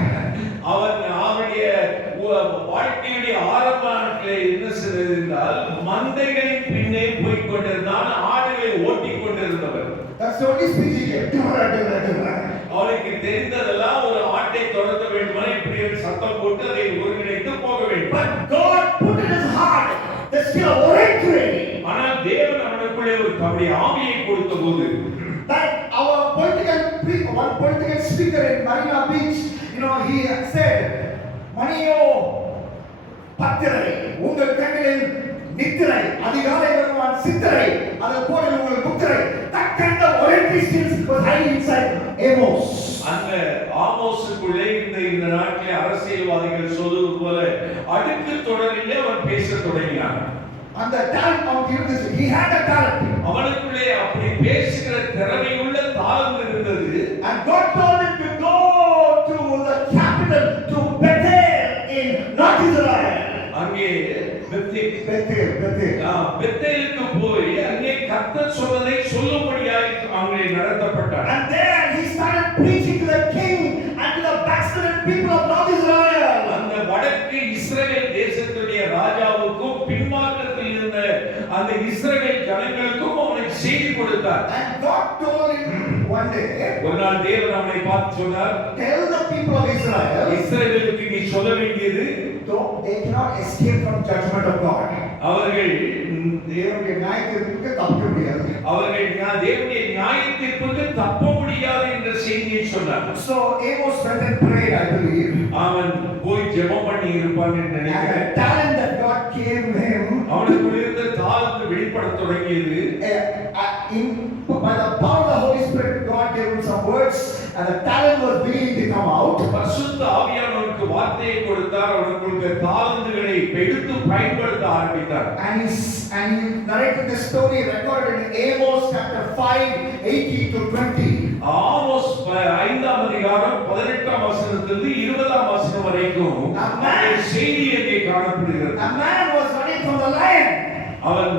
அவனுடைய வாழ்க்கையுடைய ஆரம்ப நாட்களில் என்ன செய்தது என்றால், மந்தைகளின் பின்னே போய் கொண்டிருந்தான், ஆடுகளை ஓட்டிக் கொண்டிருந்தவர். That's the only speech he gave. Durra, durra, durra. அவனுக்கு தெரிந்ததெல்லாம் ஒரு ஆட்டை துரத்த வேண்டுமா, இப்படி ஒரு சத்தம் போட்டு அதை ஒருங்கிணைத்து போக வேண்டும். But God put in his heart the skill of oratory. ஆனால் தேவன் அவனுக்குள்ளே ஒரு தம்முடைய ஆவியை கொடுத்த போது, That our one political speaker in Marina Beach, he said, "Maniyo பத்திரை உங்கள் கண்களில் நித்திரை, அதிகாலை வருவான் சித்திரை, அதில் போட உங்கள் முத்திரை." That kind of oratory skills was hiding inside Amos. அந்த ஆமோஸுக்குள்ளே இந்த நாட்டிலே அரசியல்வாதிகள் சொல்வது போல அடுக்கு தொடரிலே அவன் பேச தொடங்கினான். And the talent of this, he had a talent. அவனுக்குள்ளே அப்படி பேசுகிற திறமையுள்ள தாளம் இருந்தது. And God told him to go to the capital, to Bethel in North Israel. அங்கே Bethel. பெத்தேலுக்கு போய் அங்கே கர்த்தர் சொன்னதை சொல்லும்படியாய் அங்கே நடத்தப்பட்டார். And there he started preaching to the king and to the backslidden people of North Israel. அந்த வடக்கு இஸ்ரவேல் தேசத்துடைய ராஜாவுக்கும் பின்மாற்றத்தில் இருந்த அந்த இஸ்ரவேல் ஜனங்களுக்கும் அவனுக்கு செய்தி கொடுத்தார். And God told him one day, ஒரு நாள் தேவன் அவனை பார்த்து சொன்னார், tell the people of Israel, இஸ்ரவேலுக்கு நீ சொல்ல வேண்டியது, they cannot escape from judgment of God. அவர்கள் தேவனுடைய நியாயத்திற்கு தப்ப முடியாது. தேவனுடைய நியாயத்திற்கு தப்ப முடியாது என்ற செய்தியை சொன்னார். So Amos went and prayed, I believe. அவன் போய் ஜெபம் பண்ணி இருப்பான் என்று நினைக்கிறேன். And the talent that God gave him, அவனுக்கு இருந்த தாளந்து வெளிப்படத் தொடங்கியது. by the power of the Holy Spirit, God gave him some words, and the talent was beginning to come out. பரிசுத்த ஆவியானவருக்கு வார்த்தையை கொடுத்தார். அவனுக்கு தாளந்துகளை எடுத்து பயன்படுத்த ஆரம்பித்தார். And he narrated this story recorded in Amos chapter 5, 18 to 20. Amos 5ஆம் அதிகாரம் 18ஆம் வசனத்திலிருந்து 20ஆம் வசனம் வரைக்கும் அந்த செய்தி அங்கே காணப்படுகிறது. A man was running from the lion. அவன்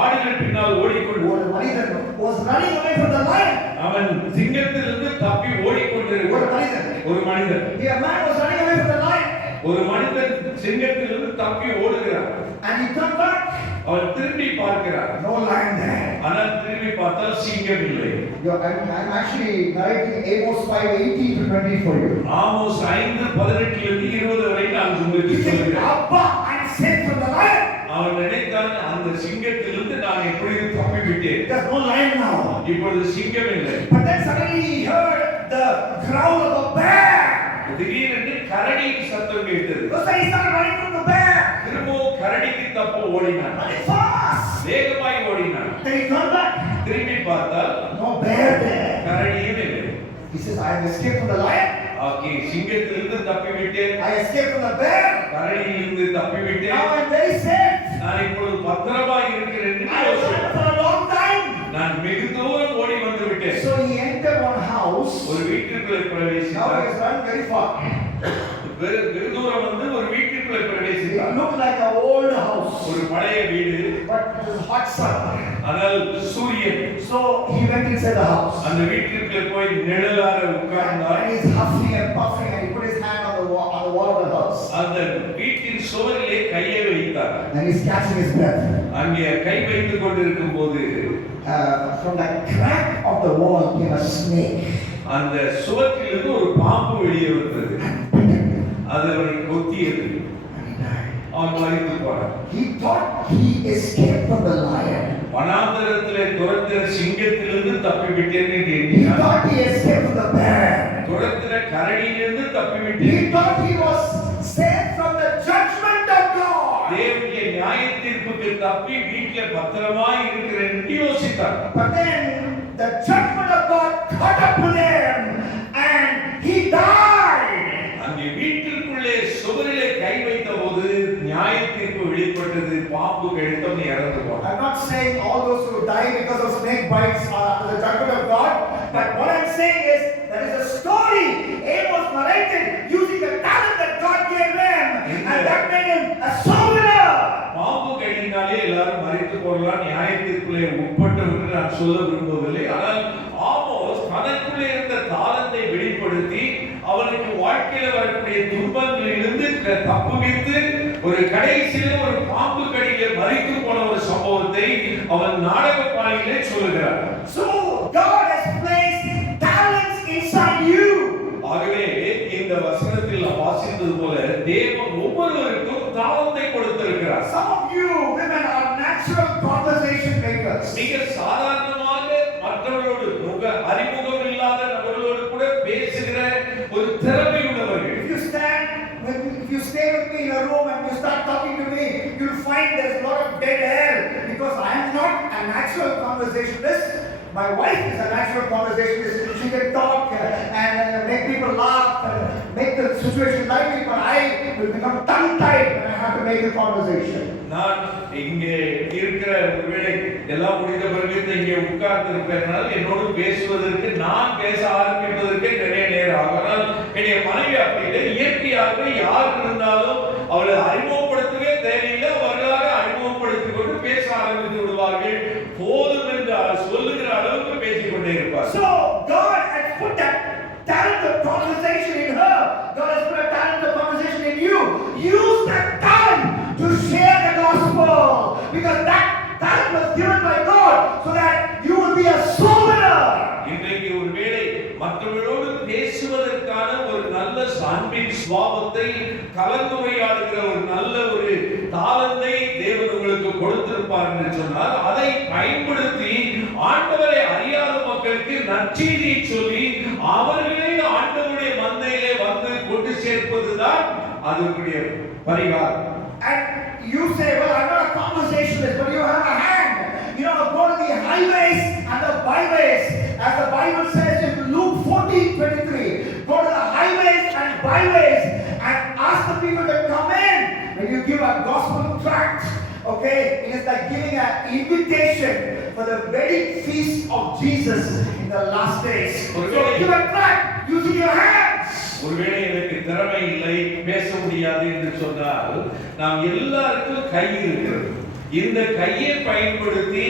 ஆடுகள் பின்னால் ஓடிக்கொண்டு ஒரு மனிதன் was running away from the lion. அவன் சிங்கத்திலிருந்து தப்பி ஓடிக்கொண்டிருக்கிறான். ஒரு மனிதன் A man was running away from the lion. ஒரு மனிதன் சிங்கத்திலிருந்து தப்பி ஓடுகிறான். And he turned back. அவன் திரும்பி பார்க்கிறான். No lion there. ஆனால் திரும்பி பார்த்தால் சிங்கம் இல்லை. I'm actually narrating Amos 5:18 to 20 for you. Amos 5:18 20 வரை நான் உங்களுக்கு சொல்கிறேன். Abba, I'm safe from the lion. அவன் நினைத்தான், அந்த சிங்கத்திலிருந்து நான் எப்படி தப்பி விட்டேன். There's no lion now. இப்பொழுது சிங்கம் இல்லை. But then suddenly he heard the growl of a bear. திடீரென்று கரடியின் சத்தம் கேட்டது. So he started running from the bear. திரும்பவும் கரடிக்கு தப்ப ஓடினான். Running fast. வேகமாய் ஓடினான். Then he turned back. திரும்பி பார்த்தால் No bear there. கரடியும் இல்லை. He says, I have escaped from the lion. Okay, சிங்கத்திலிருந்து தப்பி விட்டேன். I escaped from the bear. கரடியிலிருந்து தப்பி விட்டேன். Now I'm very safe. நான் இப்பொழுது பத்திரமாக இருக்கிறேன் என்று I was யோசித்தான். for a long time. நான் வெகு தூரம் ஓடி வந்து விட்டேன். So he entered one house. ஒரு வீட்டுக்குள்ளே Now he பிரவேசித்தார். has run very far. வெகு தூரம் வந்து ஒரு வீட்டுக்குள்ளே It பிரவேசித்தார். looked like an old house, ஒரு பழைய வீடு, but it was hot sun. ஆனால் சூரியன். So he went inside the house. அந்த வீட்டுக்குள்ளே போய் நிழலார உட்கார்ந்தார். And he's huffing and puffing, and he put his hand on the wall of the house. அந்த வீட்டின் சுவரிலே கையை வைத்தார். And he's catching his breath. அங்கே கை வைத்துக் கொண்டிருக்கும் போது From the crack of the wall came a snake. அந்த சுவற்றிலிருந்து ஒரு பாம்பு வெளியே வந்தது. அது அவரை கொத்தியது. And he died. அவன் மரித்து போனான். He thought he escaped from the lion. வனாந்தரத்திலே துரத்தின சிங்கத்திலிருந்து தப்பி விட்டேன் என்று He எண்ணினான். thought he escaped from the bear. துரத்தின கரடியிலிருந்து தப்பி He விட்டேன். thought he was safe from the judgment of God. தேவனுடைய நியாயத்தின் விட்டு தப்பி வீட்டில் பத்திரமா இருக்கிறேன் என்று யோசித்தார். But then the judgment of God caught up with him and he died. அங்கே வீட்டிற்குள்ளே சுவரிலே கை வைத்த போது நியாய தீர்ப்பு வெளிப்பட்டது. பாம்பு கடித்தவன் இறந்து போனான். I'm not saying all those who die because of snake bites are under the judgment of God, but what I'm saying is there is a story. Amos narrated using the talent that God gave him, and that made him a soul winner. பாம்பு கடினாலே எல்லாரும் மறித்து போடலாம், நியாய தீர்ப்பிலே உட்பட்டவர்கள் நான் சொல்ல விரும்பவில்லை. ஆனால் ஆமோஸ் தனக்குள்ளே இருந்த தாளத்தை வெளிப்படுத்தி அவனுக்கு வாழ்க்கையில வரக்கூடிய துன்பங்களிலிருந்து தப்புவித்து ஒரு கடைசியில் ஒரு பாம்பு கடியிலே மறித்து போன ஒரு சம்பவத்தை அவன் நாடக பாணியிலே சொல்லுகிறார். So God has placed talents inside you. ஆகவே இந்த வசனத்தில் நாம் வாசித்தது போல தேவன் ஒவ்வொருவருக்கும் தாளத்தை கொடுத்திருக்கிறார். Some of you women are natural conversation makers. மிக சாதாரணமாக மற்றவர்களோடு அறிமுகம் இல்லாத நபர்களோடு கூட பேசுகிற ஒரு திறமை உள்ளவர்கள். If you stay with me in a room and you start talking to me, you'll find there's a lot of dead air because I am not a natural conversationalist. My wife is a natural conversationalist. She can talk and make people laugh and make the situation lively, but I will become tongue-tied when I have to make a conversation. நான் இங்கே இருக்கிற ஒருவேளை எல்லாம் முடிந்த பிறகு இங்கே உட்கார்ந்து இருப்பேனால் என்னோடு பேசுவதற்கு நான் பேச ஆரம்பிப்பதற்கு நிறைய நேரம் ஆகும். ஆனால் என்னுடைய மனைவி அப்படி இயற்கையாகவே யார் இருந்தாலும் அவளை அறிமுகப்படுத்தவே தேவையில்லை, அவர்களாக அறிமுகப்படுத்திக் கொண்டு பேச ஆரம்பித்து விடுவார்கள். போதும் என்று சொல்லுகிற அளவுக்கு பேசிக் கொண்டே இருப்பார். So God has put that talent of conversation in her. God has put a talent of conversation in you. Use that talent to share the gospel, because that talent was given by God so that you will be a soul winner. இன்றைக்கு ஒருவேளை மற்றவர்களோடு பேசுவதற்கான ஒரு நல்ல அன்பின் சுபாவத்தை கலந்துரையாடுகிற ஒரு நல்ல ஒரு தாளத்தை தேவன் உங்களுக்கு கொடுத்திருப்பார் என்று சொன்னால் அதை பயன்படுத்தி ஆண்டவரை அறியாத மக்களுக்கு நற்செய்தியை சொல்லி அவர்களே ஆண்டவருடைய மந்தையிலே வந்து கொண்டு சேர்ப்பதுதான் அதற்குரிய பரிகாரம். And you say, well, I'm not a conversationalist, but you have a hand. You know, go to the highways and the byways, as the Bible says in Luke 14:23. Go to the highways and byways and ask the people to come in. When you give a gospel tract, okay, it is like giving an invitation for the wedding feast of Jesus in the last days. So give a tract using your hands. ஒருவேளை எனக்கு திறமை இல்லை, பேச முடியாது என்று சொன்னால் நாம் எல்லாருக்கும் கை இருக்கிறது. இந்த கையை பயன்படுத்தி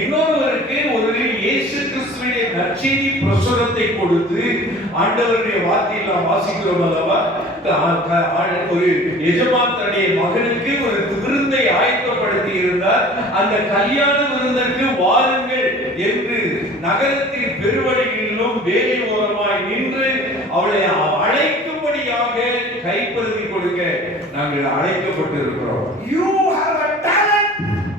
இன்னொருவருக்கு ஒரு இயேசு கிறிஸ்துவின் நற்செய்தி பிரசுரத்தை கொடுத்து ஆண்டவருடைய வார்த்தையை நாம் வாசிக்கிறோம் அல்லவா? ஒரு எஜமான் தன்னுடைய மகனுக்கு ஒரு விருந்தை ஆயத்தப்படுத்தி இருந்தார். அந்த கல்யாண விருந்துக்கு வாருங்கள் என்று நகரத்தின் பெருவழிகளிலும் வேலை ஓரமாய் நின்று அவளை அழைக்கும்படியாக கைப்பற்றி கொடுக்க நாங்கள் அழைக்கப்பட்டிருக்கிறோம். You have a talent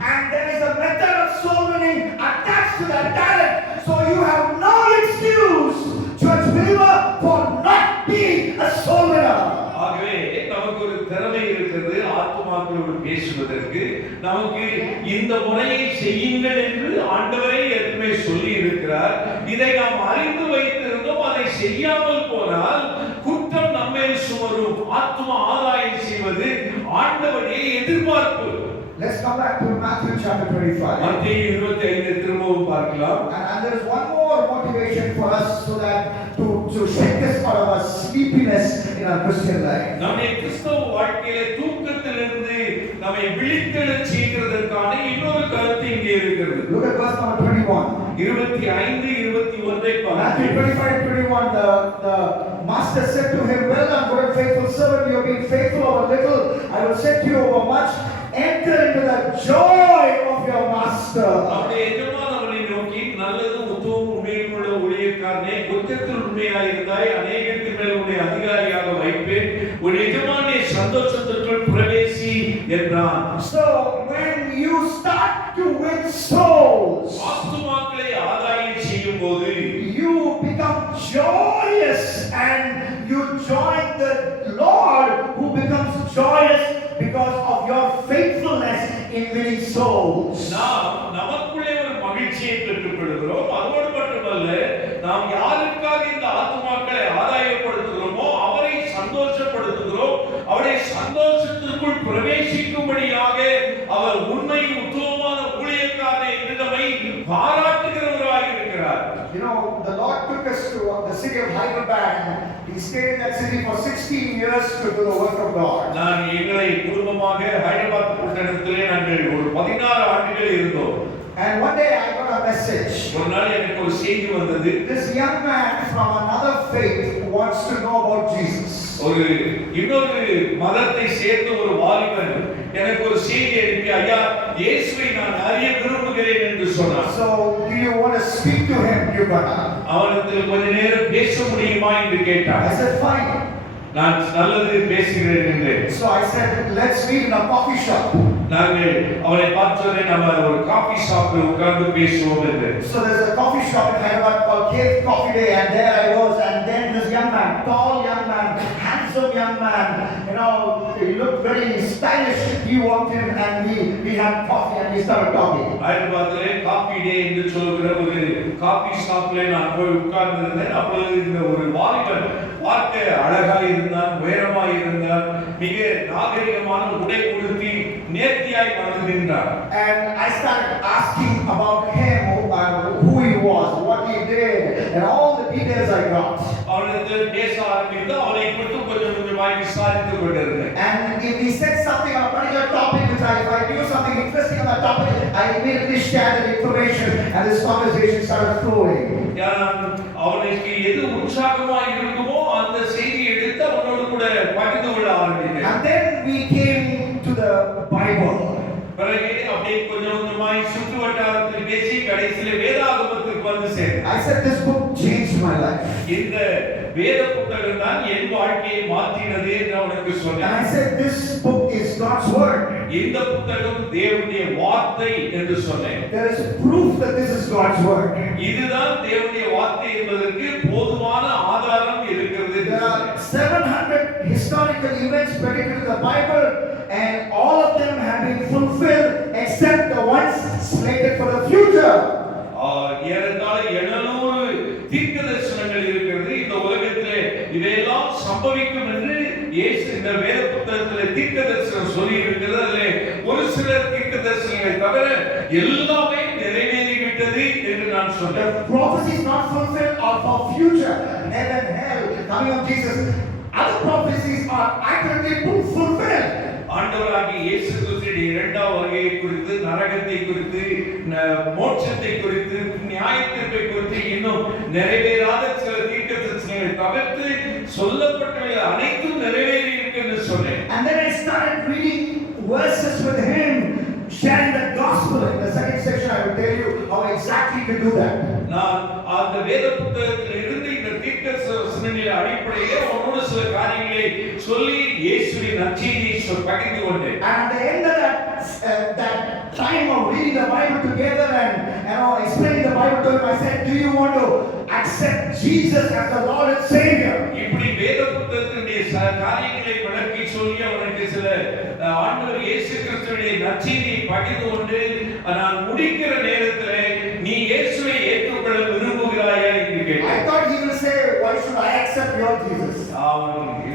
and there is a method of soul winning attached to that talent. So you have no excuse, church believer, for not being a soul winner. ஆகவே நமக்கு ஒரு திறமை இருக்கிறது ஆத்துமாக்களோடு பேசுவதற்கு. நமக்கு இந்த முறையை செய்யுங்கள் என்று ஆண்டவரே ஏற்கனவே சொல்லி இருக்கிறார். இதை நாம் அறிந்து வைத்திருந்தோம், அதை செய்யாமல் போனால் குற்றம் நம்மேல் சுமரும். ஆத்தும ஆதாயம் செய்வது ஆண்டவருடைய எதிர்பார்ப்பு. Let's come back to Matthew chapter 25. மத்தேயு 25 திரும்பவும் பார்க்கலாம். And there is one more motivation for us so that to shake us out of our sleepiness in our Christian life. நம்முடைய கிறிஸ்தவ வாழ்க்கையிலே தூக்கத்திலிருந்து நம்மை விழித்தெழச் செய்கிறதற்கான இன்னொரு கருத்து இங்கே இருக்கிறது. Look at verse number 21. 25 21 Matthew 25:21. The master said to him, "Well done, good and faithful servant. You have been faithful over little. I will set you over much. Enter into the joy of your master." நம்முடைய எஜமான் அவனை நோக்கி, நல்லது உத்தமம் உண்மையுள்ள ஊழியக்காரனே, கொஞ்சத்தில் உண்மையாய் இருந்தாய், அநேகத்தின் மேல் உன்னை அதிகாரியாக வைப்பேன், உன் எஜமானுடைய சந்தோஷத்திற்குள் பிரவேசி என்றான். So when you start to win souls, ஆத்துமாக்களை ஆதாயம் செய்யும்போது you become joyous and you join the Lord who becomes joyous because of your faithfulness in winning souls. நாம் நமக்குள்ளே ஒரு மகிழ்ச்சியை பெற்றுக்கொள்கிறோம். அதோடு மட்டுமல்ல, நாம் யாருக்காக இந்த ஆத்துமாக்களை ஆதாயப்படுத்துகிறோமோ அவரை சந்தோஷப்படுத்துகிறோம். அவருடைய சந்தோஷத்திற்குள் பிரவேசிக்கும்படியாக அவர் உண்மை உத்தமமான ஊழியக்காரனை நம்மை பாராட்டுகிறவராக இருக்கிறார். You know, the Lord took us to the city of Hyderabad. He stayed in that city for 16 years to do the work of God. நான் எங்களை குடும்பமாக ஹைதராபாத் பட்டணத்திலே நாங்கள் ஒரு 16 ஆண்டுகள் இருந்தோம். And one day I got a message. ஒரு நாள் எனக்கு ஒரு செய்தி வந்தது. This young man from another faith wants to know about Jesus. ஒரு இன்னொரு மதத்தை சேர்ந்த ஒரு வாலிபன் எனக்கு ஒரு செய்தி அனுப்பி, ஐயா இயேசுவை நான் அறிய விரும்புகிறேன் என்று சொன்னார். So do you want to speak to him, Yugana? அவனுக்கு கொஞ்ச நேரம் பேச முடியுமா என்று கேட்டார். I said fine. நான் நல்லது பேசுகிறேன் என்றேன். So I said let's meet in a coffee shop. நாங்கள் அவனை பார்த்தோன்னே நம்ம ஒரு காபி ஷாப்பில் உட்கார்ந்து பேசுவோம் என்று. So there's a coffee shop in Hyderabad called Cave Coffee Day, and there I was, and then this young man, tall young man, handsome young man, you know, he looked very stylish. He walked in and we had coffee and we started talking. ஹைதராபாத்திலே காபி டே என்று சொல்கிற ஒரு காபி ஷாப்ல நான் போய் உட்கார்ந்து இருந்தேன். அப்பொழுது இந்த ஒரு வாலிபன் பார்க்க அழகாக இருந்தான், உயரமாக இருந்தான், மிக நாகரிகமான உடை உடுத்தி நேர்த்தியாய் வந்து நின்றார். And I started asking about him, who he was, what he did, and all the details I got. அவனுக்கு பேச ஆரம்பித்து அவனை குறித்து கொஞ்சம் கொஞ்சமாய் விசாரித்துக் கொண்டிருந்தேன். And if he said something on a particular topic, if I knew something interesting on that topic, I immediately shared that information, and this conversation started flowing. அவனுக்கு எது உற்சாகமா இருக்குமோ அந்த செய்தியை எடுத்து அவனோடு கூட பகிர்ந்து கொள்ள ஆரம்பித்தேன். And then we came to the Bible. பிறகு அப்படியே கொஞ்சம் கொஞ்சமாய் சுற்று வட்டாரத்தில் பேசி கடைசியில் வேதாகமத்துக்கு வந்து சேர்ந்தேன். I said this book changed my life. இந்த வேத புத்தகம் தான் என் வாழ்க்கையை மாற்றினது என்று அவனுக்கு சொன்னேன். And I said this book is God's word. இந்த புத்தகம் தேவனுடைய வார்த்தை என்று சொன்னேன். There is proof that this is God's word. இதுதான் தேவனுடைய வார்த்தை என்பதற்கு போதுமான ஆதாரம் இருக்கிறது. There are 700 historical events predicted in the Bible, and all of them have been fulfilled except the ones slated for the future. ஏறத்தாழ 700 தீர்க்கதரிசனங்கள் இருக்கிறது இந்த உலகத்திலே. இவையெல்லாம் சம்பவிக்கும் என்று இயேசு இந்த வேத புத்தகத்திலே தீர்க்கதரிசனம் சொல்லி இருக்கிறது. அதிலே ஒரு சில தீர்க்கதரிசனங்களை தவிர எல்லாமே நிறைவேறிவிட்டது என்று நான் சொன்னேன். The prophecies not fulfilled are for future. Heaven, hell, coming of Jesus. Other prophecies are accurately fulfilled. ஆண்டவராகிய இயேசு கிறிஸ்துவின் இரண்டாம் வருகையை குறித்து, நரகத்தை குறித்து, மோட்சத்தை குறித்து, நியாயத்தீர்ப்பை குறித்து இன்னும் நிறைவேறாத சில தீர்க்கதரிசனங்களை தவிர்த்து சொல்லப்பட்டவை அனைத்தும் நிறைவேறி இருக்குன்னு சொன்னேன். And then I started reading verses with him, sharing the gospel. In the second section I will tell you how exactly to do that. நான் அந்த வேத புத்தகத்தில் இருந்து இந்த தீர்க்கதரிசனங்களின் அடிப்படையில் அவனோடு சில காரியங்களை சொல்லி இயேசுவின் நற்செய்தியை பகிர்ந்து கொண்டேன். And at the end of that time of reading the Bible together and explaining the Bible to him, I said, do you want to accept Jesus as the Lord and Savior? இப்படி வேத புத்தகத்தினுடைய காரியங்களை விளக்கி சொல்லி அவனுக்கு சில ஆண்டவர் இயேசு கிறிஸ்துவினுடைய நற்செய்தியை பகிர்ந்து கொண்டு நான் முடிக்கிற நேரத்திலே நீ இயேசுவை ஏற்றுக்கொள்ள விரும்புகிறாயா என்று கேட்டேன். I thought he will say, why should I accept your Jesus?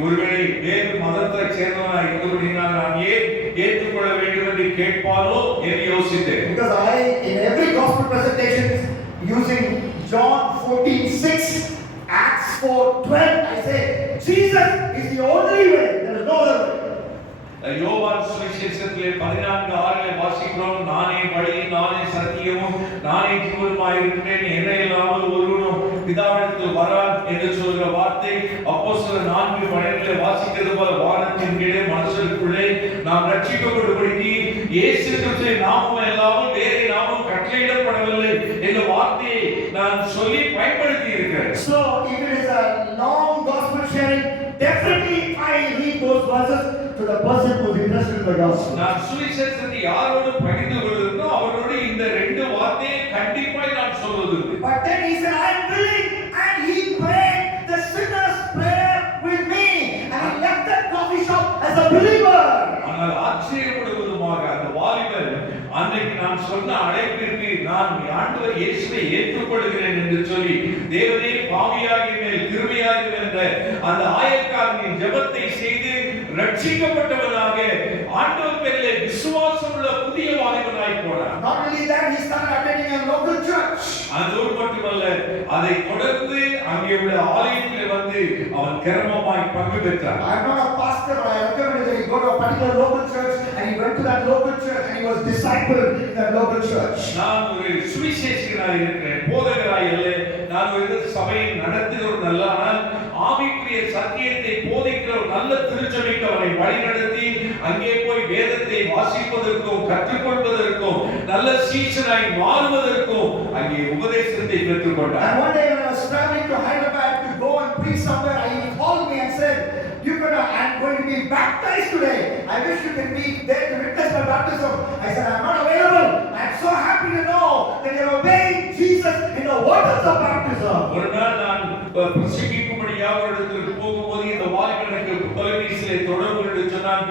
ஒருவேளை வேறு மதத்தை சேர்ந்தவனா இருந்தபடினால் நான் ஏன் ஏற்றுக்கொள்ள வேண்டும் என்று கேட்பாரோ என்று யோசித்தேன். Because I, in every gospel presentation using John 14:6, Acts 4:12, I say Jesus is the only way. There is no other way. யோவான் சுவிசேஷத்திலே 14:6 வாசிக்கிறோம், நானே வழி, நானே சத்தியமும், நானே ஜீவனுமாய் இருக்கிறேன், என்னை இல்லாமல் ஒருவனும் பிதாவிடத்தில் வரான் என்று சொல்கிற வார்த்தை அப்போஸ்தலர் 4:12 வாசிக்கிறது போல வானத்தின் கீழே மனுஷருக்குள்ளே நாம் ரட்சிக்கப்படும்படிக்கு இயேசு கிறிஸ்துவின் நாமம் இல்லாமல் வேறு நாமம் கட்டளையிடப்படவில்லை என்ற வார்த்தையை நான் சொல்லி பயன்படுத்தி இருக்கிறேன். So if it is a long gospel sharing, definitely I read those verses to the person who is interested in the gospel. நான் சுவிசேஷத்தை யாரோடு பகிர்ந்து கொள்கிறேனோ அவரோடு இந்த ரெண்டு வார்த்தையை கண்டிப்பாய் நான் சொல்வது. But then he said, I am willing, and he prayed the sinner's prayer with me, and he left that coffee shop as a believer. ஆனால் ஆச்சரியப்படுவதுமாக அந்த வாலிபன் அன்றைக்கு நான் சொன்ன அழைப்பிற்கு நான் ஆண்டவர் இயேசுவை ஏற்றுக்கொள்கிறேன் என்று சொல்லி தேவனே பாவியாகிய மேல் கிருபையாக என்ற அந்த ஆயக்காரனின் ஜெபத்தை செய்து ரட்சிக்கப்பட்டவனாக ஆண்டவர் பேரிலே விசுவாசம் உள்ள புதிய வாலிபனாய் போனார். Not only that, he started attending a local church. அதோடு மட்டுமல்ல, அதை தொடர்ந்து அங்கே உள்ள ஆலயத்தில் வந்து அவன் கிரமமாய் பங்கு பெற்றார். I am not a pastor, but I recommend that he go to a particular local church, and he went to that local church and he was discipled in that local church. நான் ஒரு சுவிசேஷகனாய் இருக்கிறேன், போதகராய் அல்ல. நான் ஒரு சபையை நடத்துகிற ஒரு நல்ல, ஆனால் ஆவிக்குரிய சத்தியத்தை போதிக்கிற ஒரு நல்ல திருச்சபைக்கு அவனை வழிநடத்தி அங்கே போய் வேதத்தை வாசிப்பதற்கும் கற்றுக்கொள்வதற்கும் நல்ல சீஷனாய் மாறுவதற்கும் அங்கே உபதேசத்தை பெற்றுக்கொண்டார். And one day when I was traveling to Hyderabad to go and preach somewhere, he called me and said, I'm going to be baptized today. I wish you can be there to witness my baptism. I said, I'm not available. I'm so happy to know that you're obeying Jesus in the waters of baptism. ஒரு நாள் நான் பிரசங்கிக்கும்படியாக ஒரு இடத்துக்கு போகும்போது இந்த வாலிபனுக்கு தொலைபேசியிலே தொடர்பு கொண்டு சொன்னான்,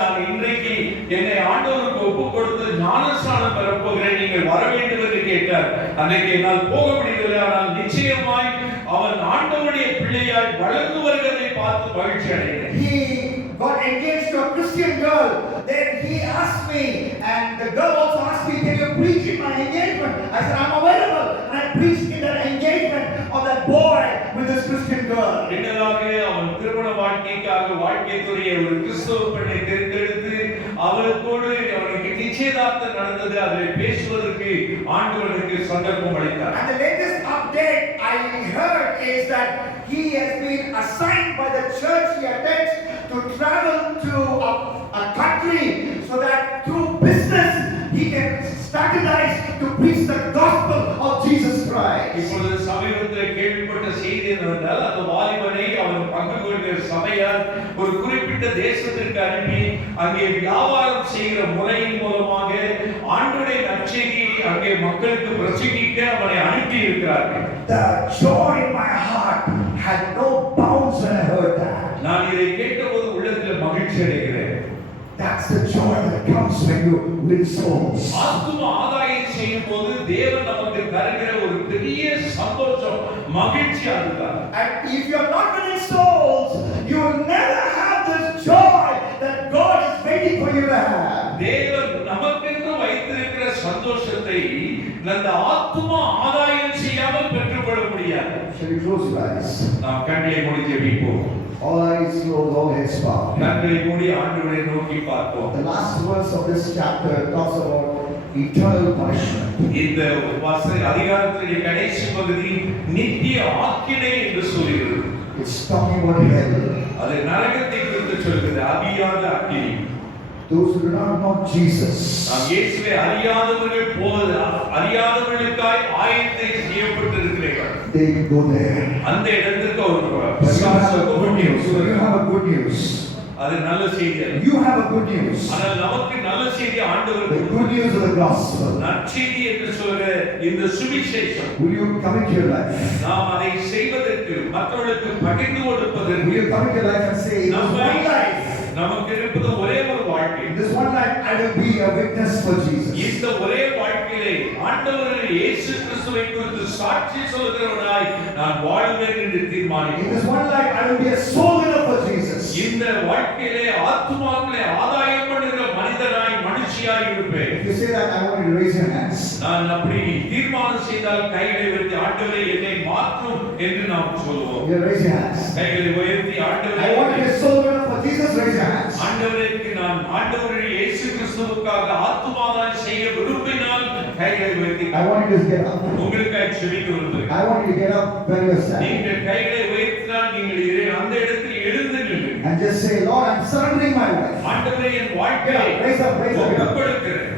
நான் இன்றைக்கு என்னை ஆண்டவருக்கு ஒப்புக் கொடுத்து ஞானஸ்நானம் பெறப் போகிறேன், நீங்கள் வர வேண்டும் என்று கேட்டார். அன்றைக்கு என்னால் போக முடியவில்லை, ஆனால் நிச்சயமாய் அவன் ஆண்டவருடைய பிள்ளையாய் வளர்ந்து வருவதை பார்த்து மகிழ்ச்சி அடைகிறேன். He got engaged to a Christian girl. Then he asked me, and the girl also asked me, can you preach in my engagement? I said, I'm available. And I preached in that engagement of that boy with this Christian girl. பின்னதாக அவன் திருமண வாழ்க்கைக்குரிய ஒரு கிறிஸ்தவ பெண்ணை தேர்ந்தெடுத்து அவளுக்கோடு அவனுக்கு நிச்சயதார்த்தம் நடந்தது. அதை பேசுவதற்கு ஆண்டவருக்கு சந்தர்ப்பம் அளித்தார். And the latest update I heard is that he has been assigned by the church he attends to travel to a country so that through business he can strategize to preach the gospel of Jesus Christ. இப்பொழுது சமீபத்தில் கேள்விப்பட்ட செய்தி என்னவென்றால், அந்த வாலிபனை அவன் பங்கு கொள்கிற சபையார் ஒரு குறிப்பிட்ட தேசத்திற்கு அனுப்பி அங்கே வியாபாரம் செய்கிற முறையின் மூலமாக ஆண்டவருடைய நற்செய்தியை அங்கே மக்களுக்கு பிரசங்கிக்க அவனை அனுப்பி இருக்கிறார்கள். The joy in my heart had no bounds when I heard that. நான் இதை கேட்டபோது உள்ளத்தில் மகிழ்ச்சி அடைகிறேன். That's the joy that comes when you win souls. ஆத்தும ஆதாயம் செய்யும் போது தேவன் நமக்கு தருகிற ஒரு பெரிய சந்தோஷம், மகிழ்ச்சி அதுதான். And if you are not winning souls, you will never have this joy that God is waiting for you to have. தேவன் நமக்கென்று வைத்திருக்கிற சந்தோஷத்தை அந்த ஆத்தும ஆதாயம் செய்யாமல் பெற்றுக்கொள்ள முடியாது. Shall we close your eyes? நாம் கண்களை மூடி ஜெபிப்போம். All eyes closed, all heads bowed. கண்களை மூடி ஆண்டவரை நோக்கி பார்ப்போம். The last verse of this chapter talks about eternal punishment. இந்த அதிகாரத்தின் கடைசி பகுதி நித்திய ஆக்கினை என்று சொல்கிறது. It's talking about hell. அது நரகத்தை குறித்து சொல்கிறது, அழியாத அக்கினி. Those who do not know Jesus, நாம் இயேசுவை அறியாதவர்களுக்காய் ஆயத்தை செய்யப்பட்டிருக்கிறார்கள். they go there. அந்த இடத்துக்கு ஒரு But you have a good news. You have a good news. அது நல்ல செய்தி. You have a good news. ஆனால் நமக்கு நல்ல செய்தி ஆண்டவர். The good news of the gospel. நற்செய்தி என்று சொல்கிற இந்த சுவிசேஷம். Will you commit your life? நாம் அதை செய்வதற்கு, மற்றவர்களுக்கு பகிர்ந்து கொடுப்பதற்கு. Will you commit your life and say, "In this one life, நமக்கு இருப்பது ஒரே ஒரு வாழ்க்கை. in this one life, I will be a witness for Jesus." இந்த ஒரே வாழ்க்கையிலே ஆண்டவர் இயேசு கிறிஸ்துவை குறித்து சாட்சி சொல்கிறவனாய் நான் வாழ்வேன் என்று In தீர்மானிக்கிறேன். this one life, I will be a soul winner for Jesus. இந்த வாழ்க்கையிலே ஆத்துமாக்களை ஆதாயம் பண்ணுகிற மனிதனாய் மனுஷியாய் இருப்பேன். If you say that, I want you to raise your hands. நான் அப்படி தீர்மானம் செய்தால் கைகளை உயர்த்தி ஆண்டவரே என்னை மாற்றும் என்று நாம் சொல்வோம். You raise your hands. கைகளை உயர்த்தி ஆண்டவரே, I want to be a soul winner for Jesus. Raise your hands. ஆண்டவருக்கு நான் ஆண்டவரே இயேசு கிறிஸ்துவுக்காக ஆத்துமாதானம் செய்ய விரும்பினால் கைகளை உயர்த்தி. I want you to get up. உங்களுக்காக ஜெபிக்க விரும்புகிறேன். I want you to get up when you are standing. நீங்கள் கைகளை உயர்த்தினால் நீங்கள் அந்த இடத்தில் எழுந்து நில்லுங்கள். And just say, Lord, I'm surrendering my life. ஆண்டவரே என் வாழ்க்கையை Raise up, raise up. ஒப்புக்கொடுக்கிறேன்.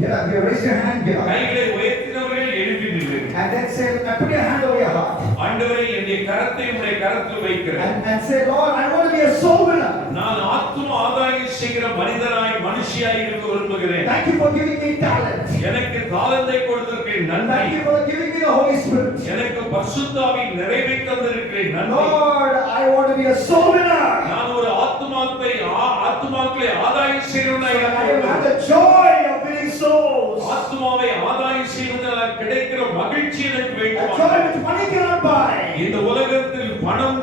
Get up. You raise your hand. Get up. கைகளை உயர்த்தினவர்கள் எழுப்பி நில்லுங்கள். And then say, put your hand over your heart. ஆண்டவரே என்னுடைய கரத்தை உம்முடைய கரத்தில் வைக்கிறேன். And say, Lord, I want to be a soul winner. நான் ஆத்தும ஆதாயம் செய்கிற மனிதனாய் மனுஷியாய் இருக்க விரும்புகிறேன். Thank you for giving me talent. எனக்கு தாளந்தை கொடுத்திருக்கிறேன், நன்றி. Thank you for giving me the Holy Spirit. எனக்கு பரிசுத்த ஆவியின் நிறைவை தந்திருக்கிறேன், நன்றி. Lord, I want to be a soul winner. நான் ஒரு ஆத்துமாக்களை ஆதாயம் செய்கிறவனாய் I will have the joy of winning கிடைக்கிற மகிழ்ச்சி எனக்கு A வேண்டும். joy which money cannot buy. இந்த உலகத்தில் பணம்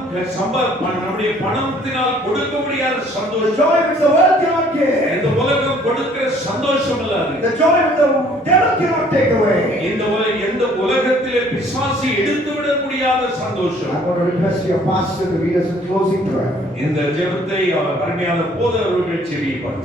நம்முடைய பணத்தினால் கொடுக்க முடியாத The சந்தோஷம். joy which the world cannot give. இந்த உலகம் கொடுக்கிற சந்தோஷம் இல்ல அது. The joy which the devil cannot take away. எந்த உலகத்திலே பிசாசு எடுத்து விட முடியாத சந்தோஷம். I'm going to request your pastor to lead us in closing prayer. இந்த ஜெபத்தை அருமையான போதகர் அவர்கள் செவிப்பார்.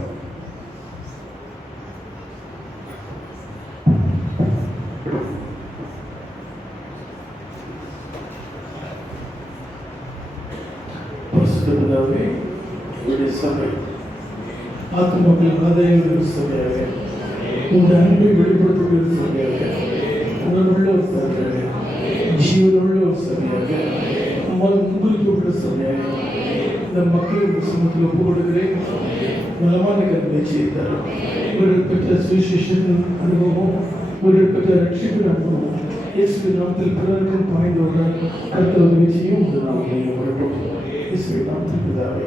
பரிசுத்தபிதாவே, உம்முடைய சபை ஆத்துமக்கள் கதையுடைய சபையாக, உங்களுடைய அன்பை வெளிப்படுத்துகிற சபையாக, உணர்வுள்ள ஒரு சபையாக, ஜீவனுள்ள ஒரு சபையாக, முன்குறிப்பிட்ட சபையாக இந்த மக்களின் சமூகத்தில் ஒப்பு கொடுக்கிறேன். நலமான கருத்தை செய்தார். ஒரு பெற்ற சுவிசேஷத்தின் அனுபவம், ஒரு பெற்ற ரட்சிப்பின் அனுபவம், இயேசு நாமத்தில் பிறருக்கும் பாய்ந்து வர கர்த்தர் உதவி செய்யும். நாமத்தை வரட்டும். இயேசுவின் நாமத்தில் பிதாவே.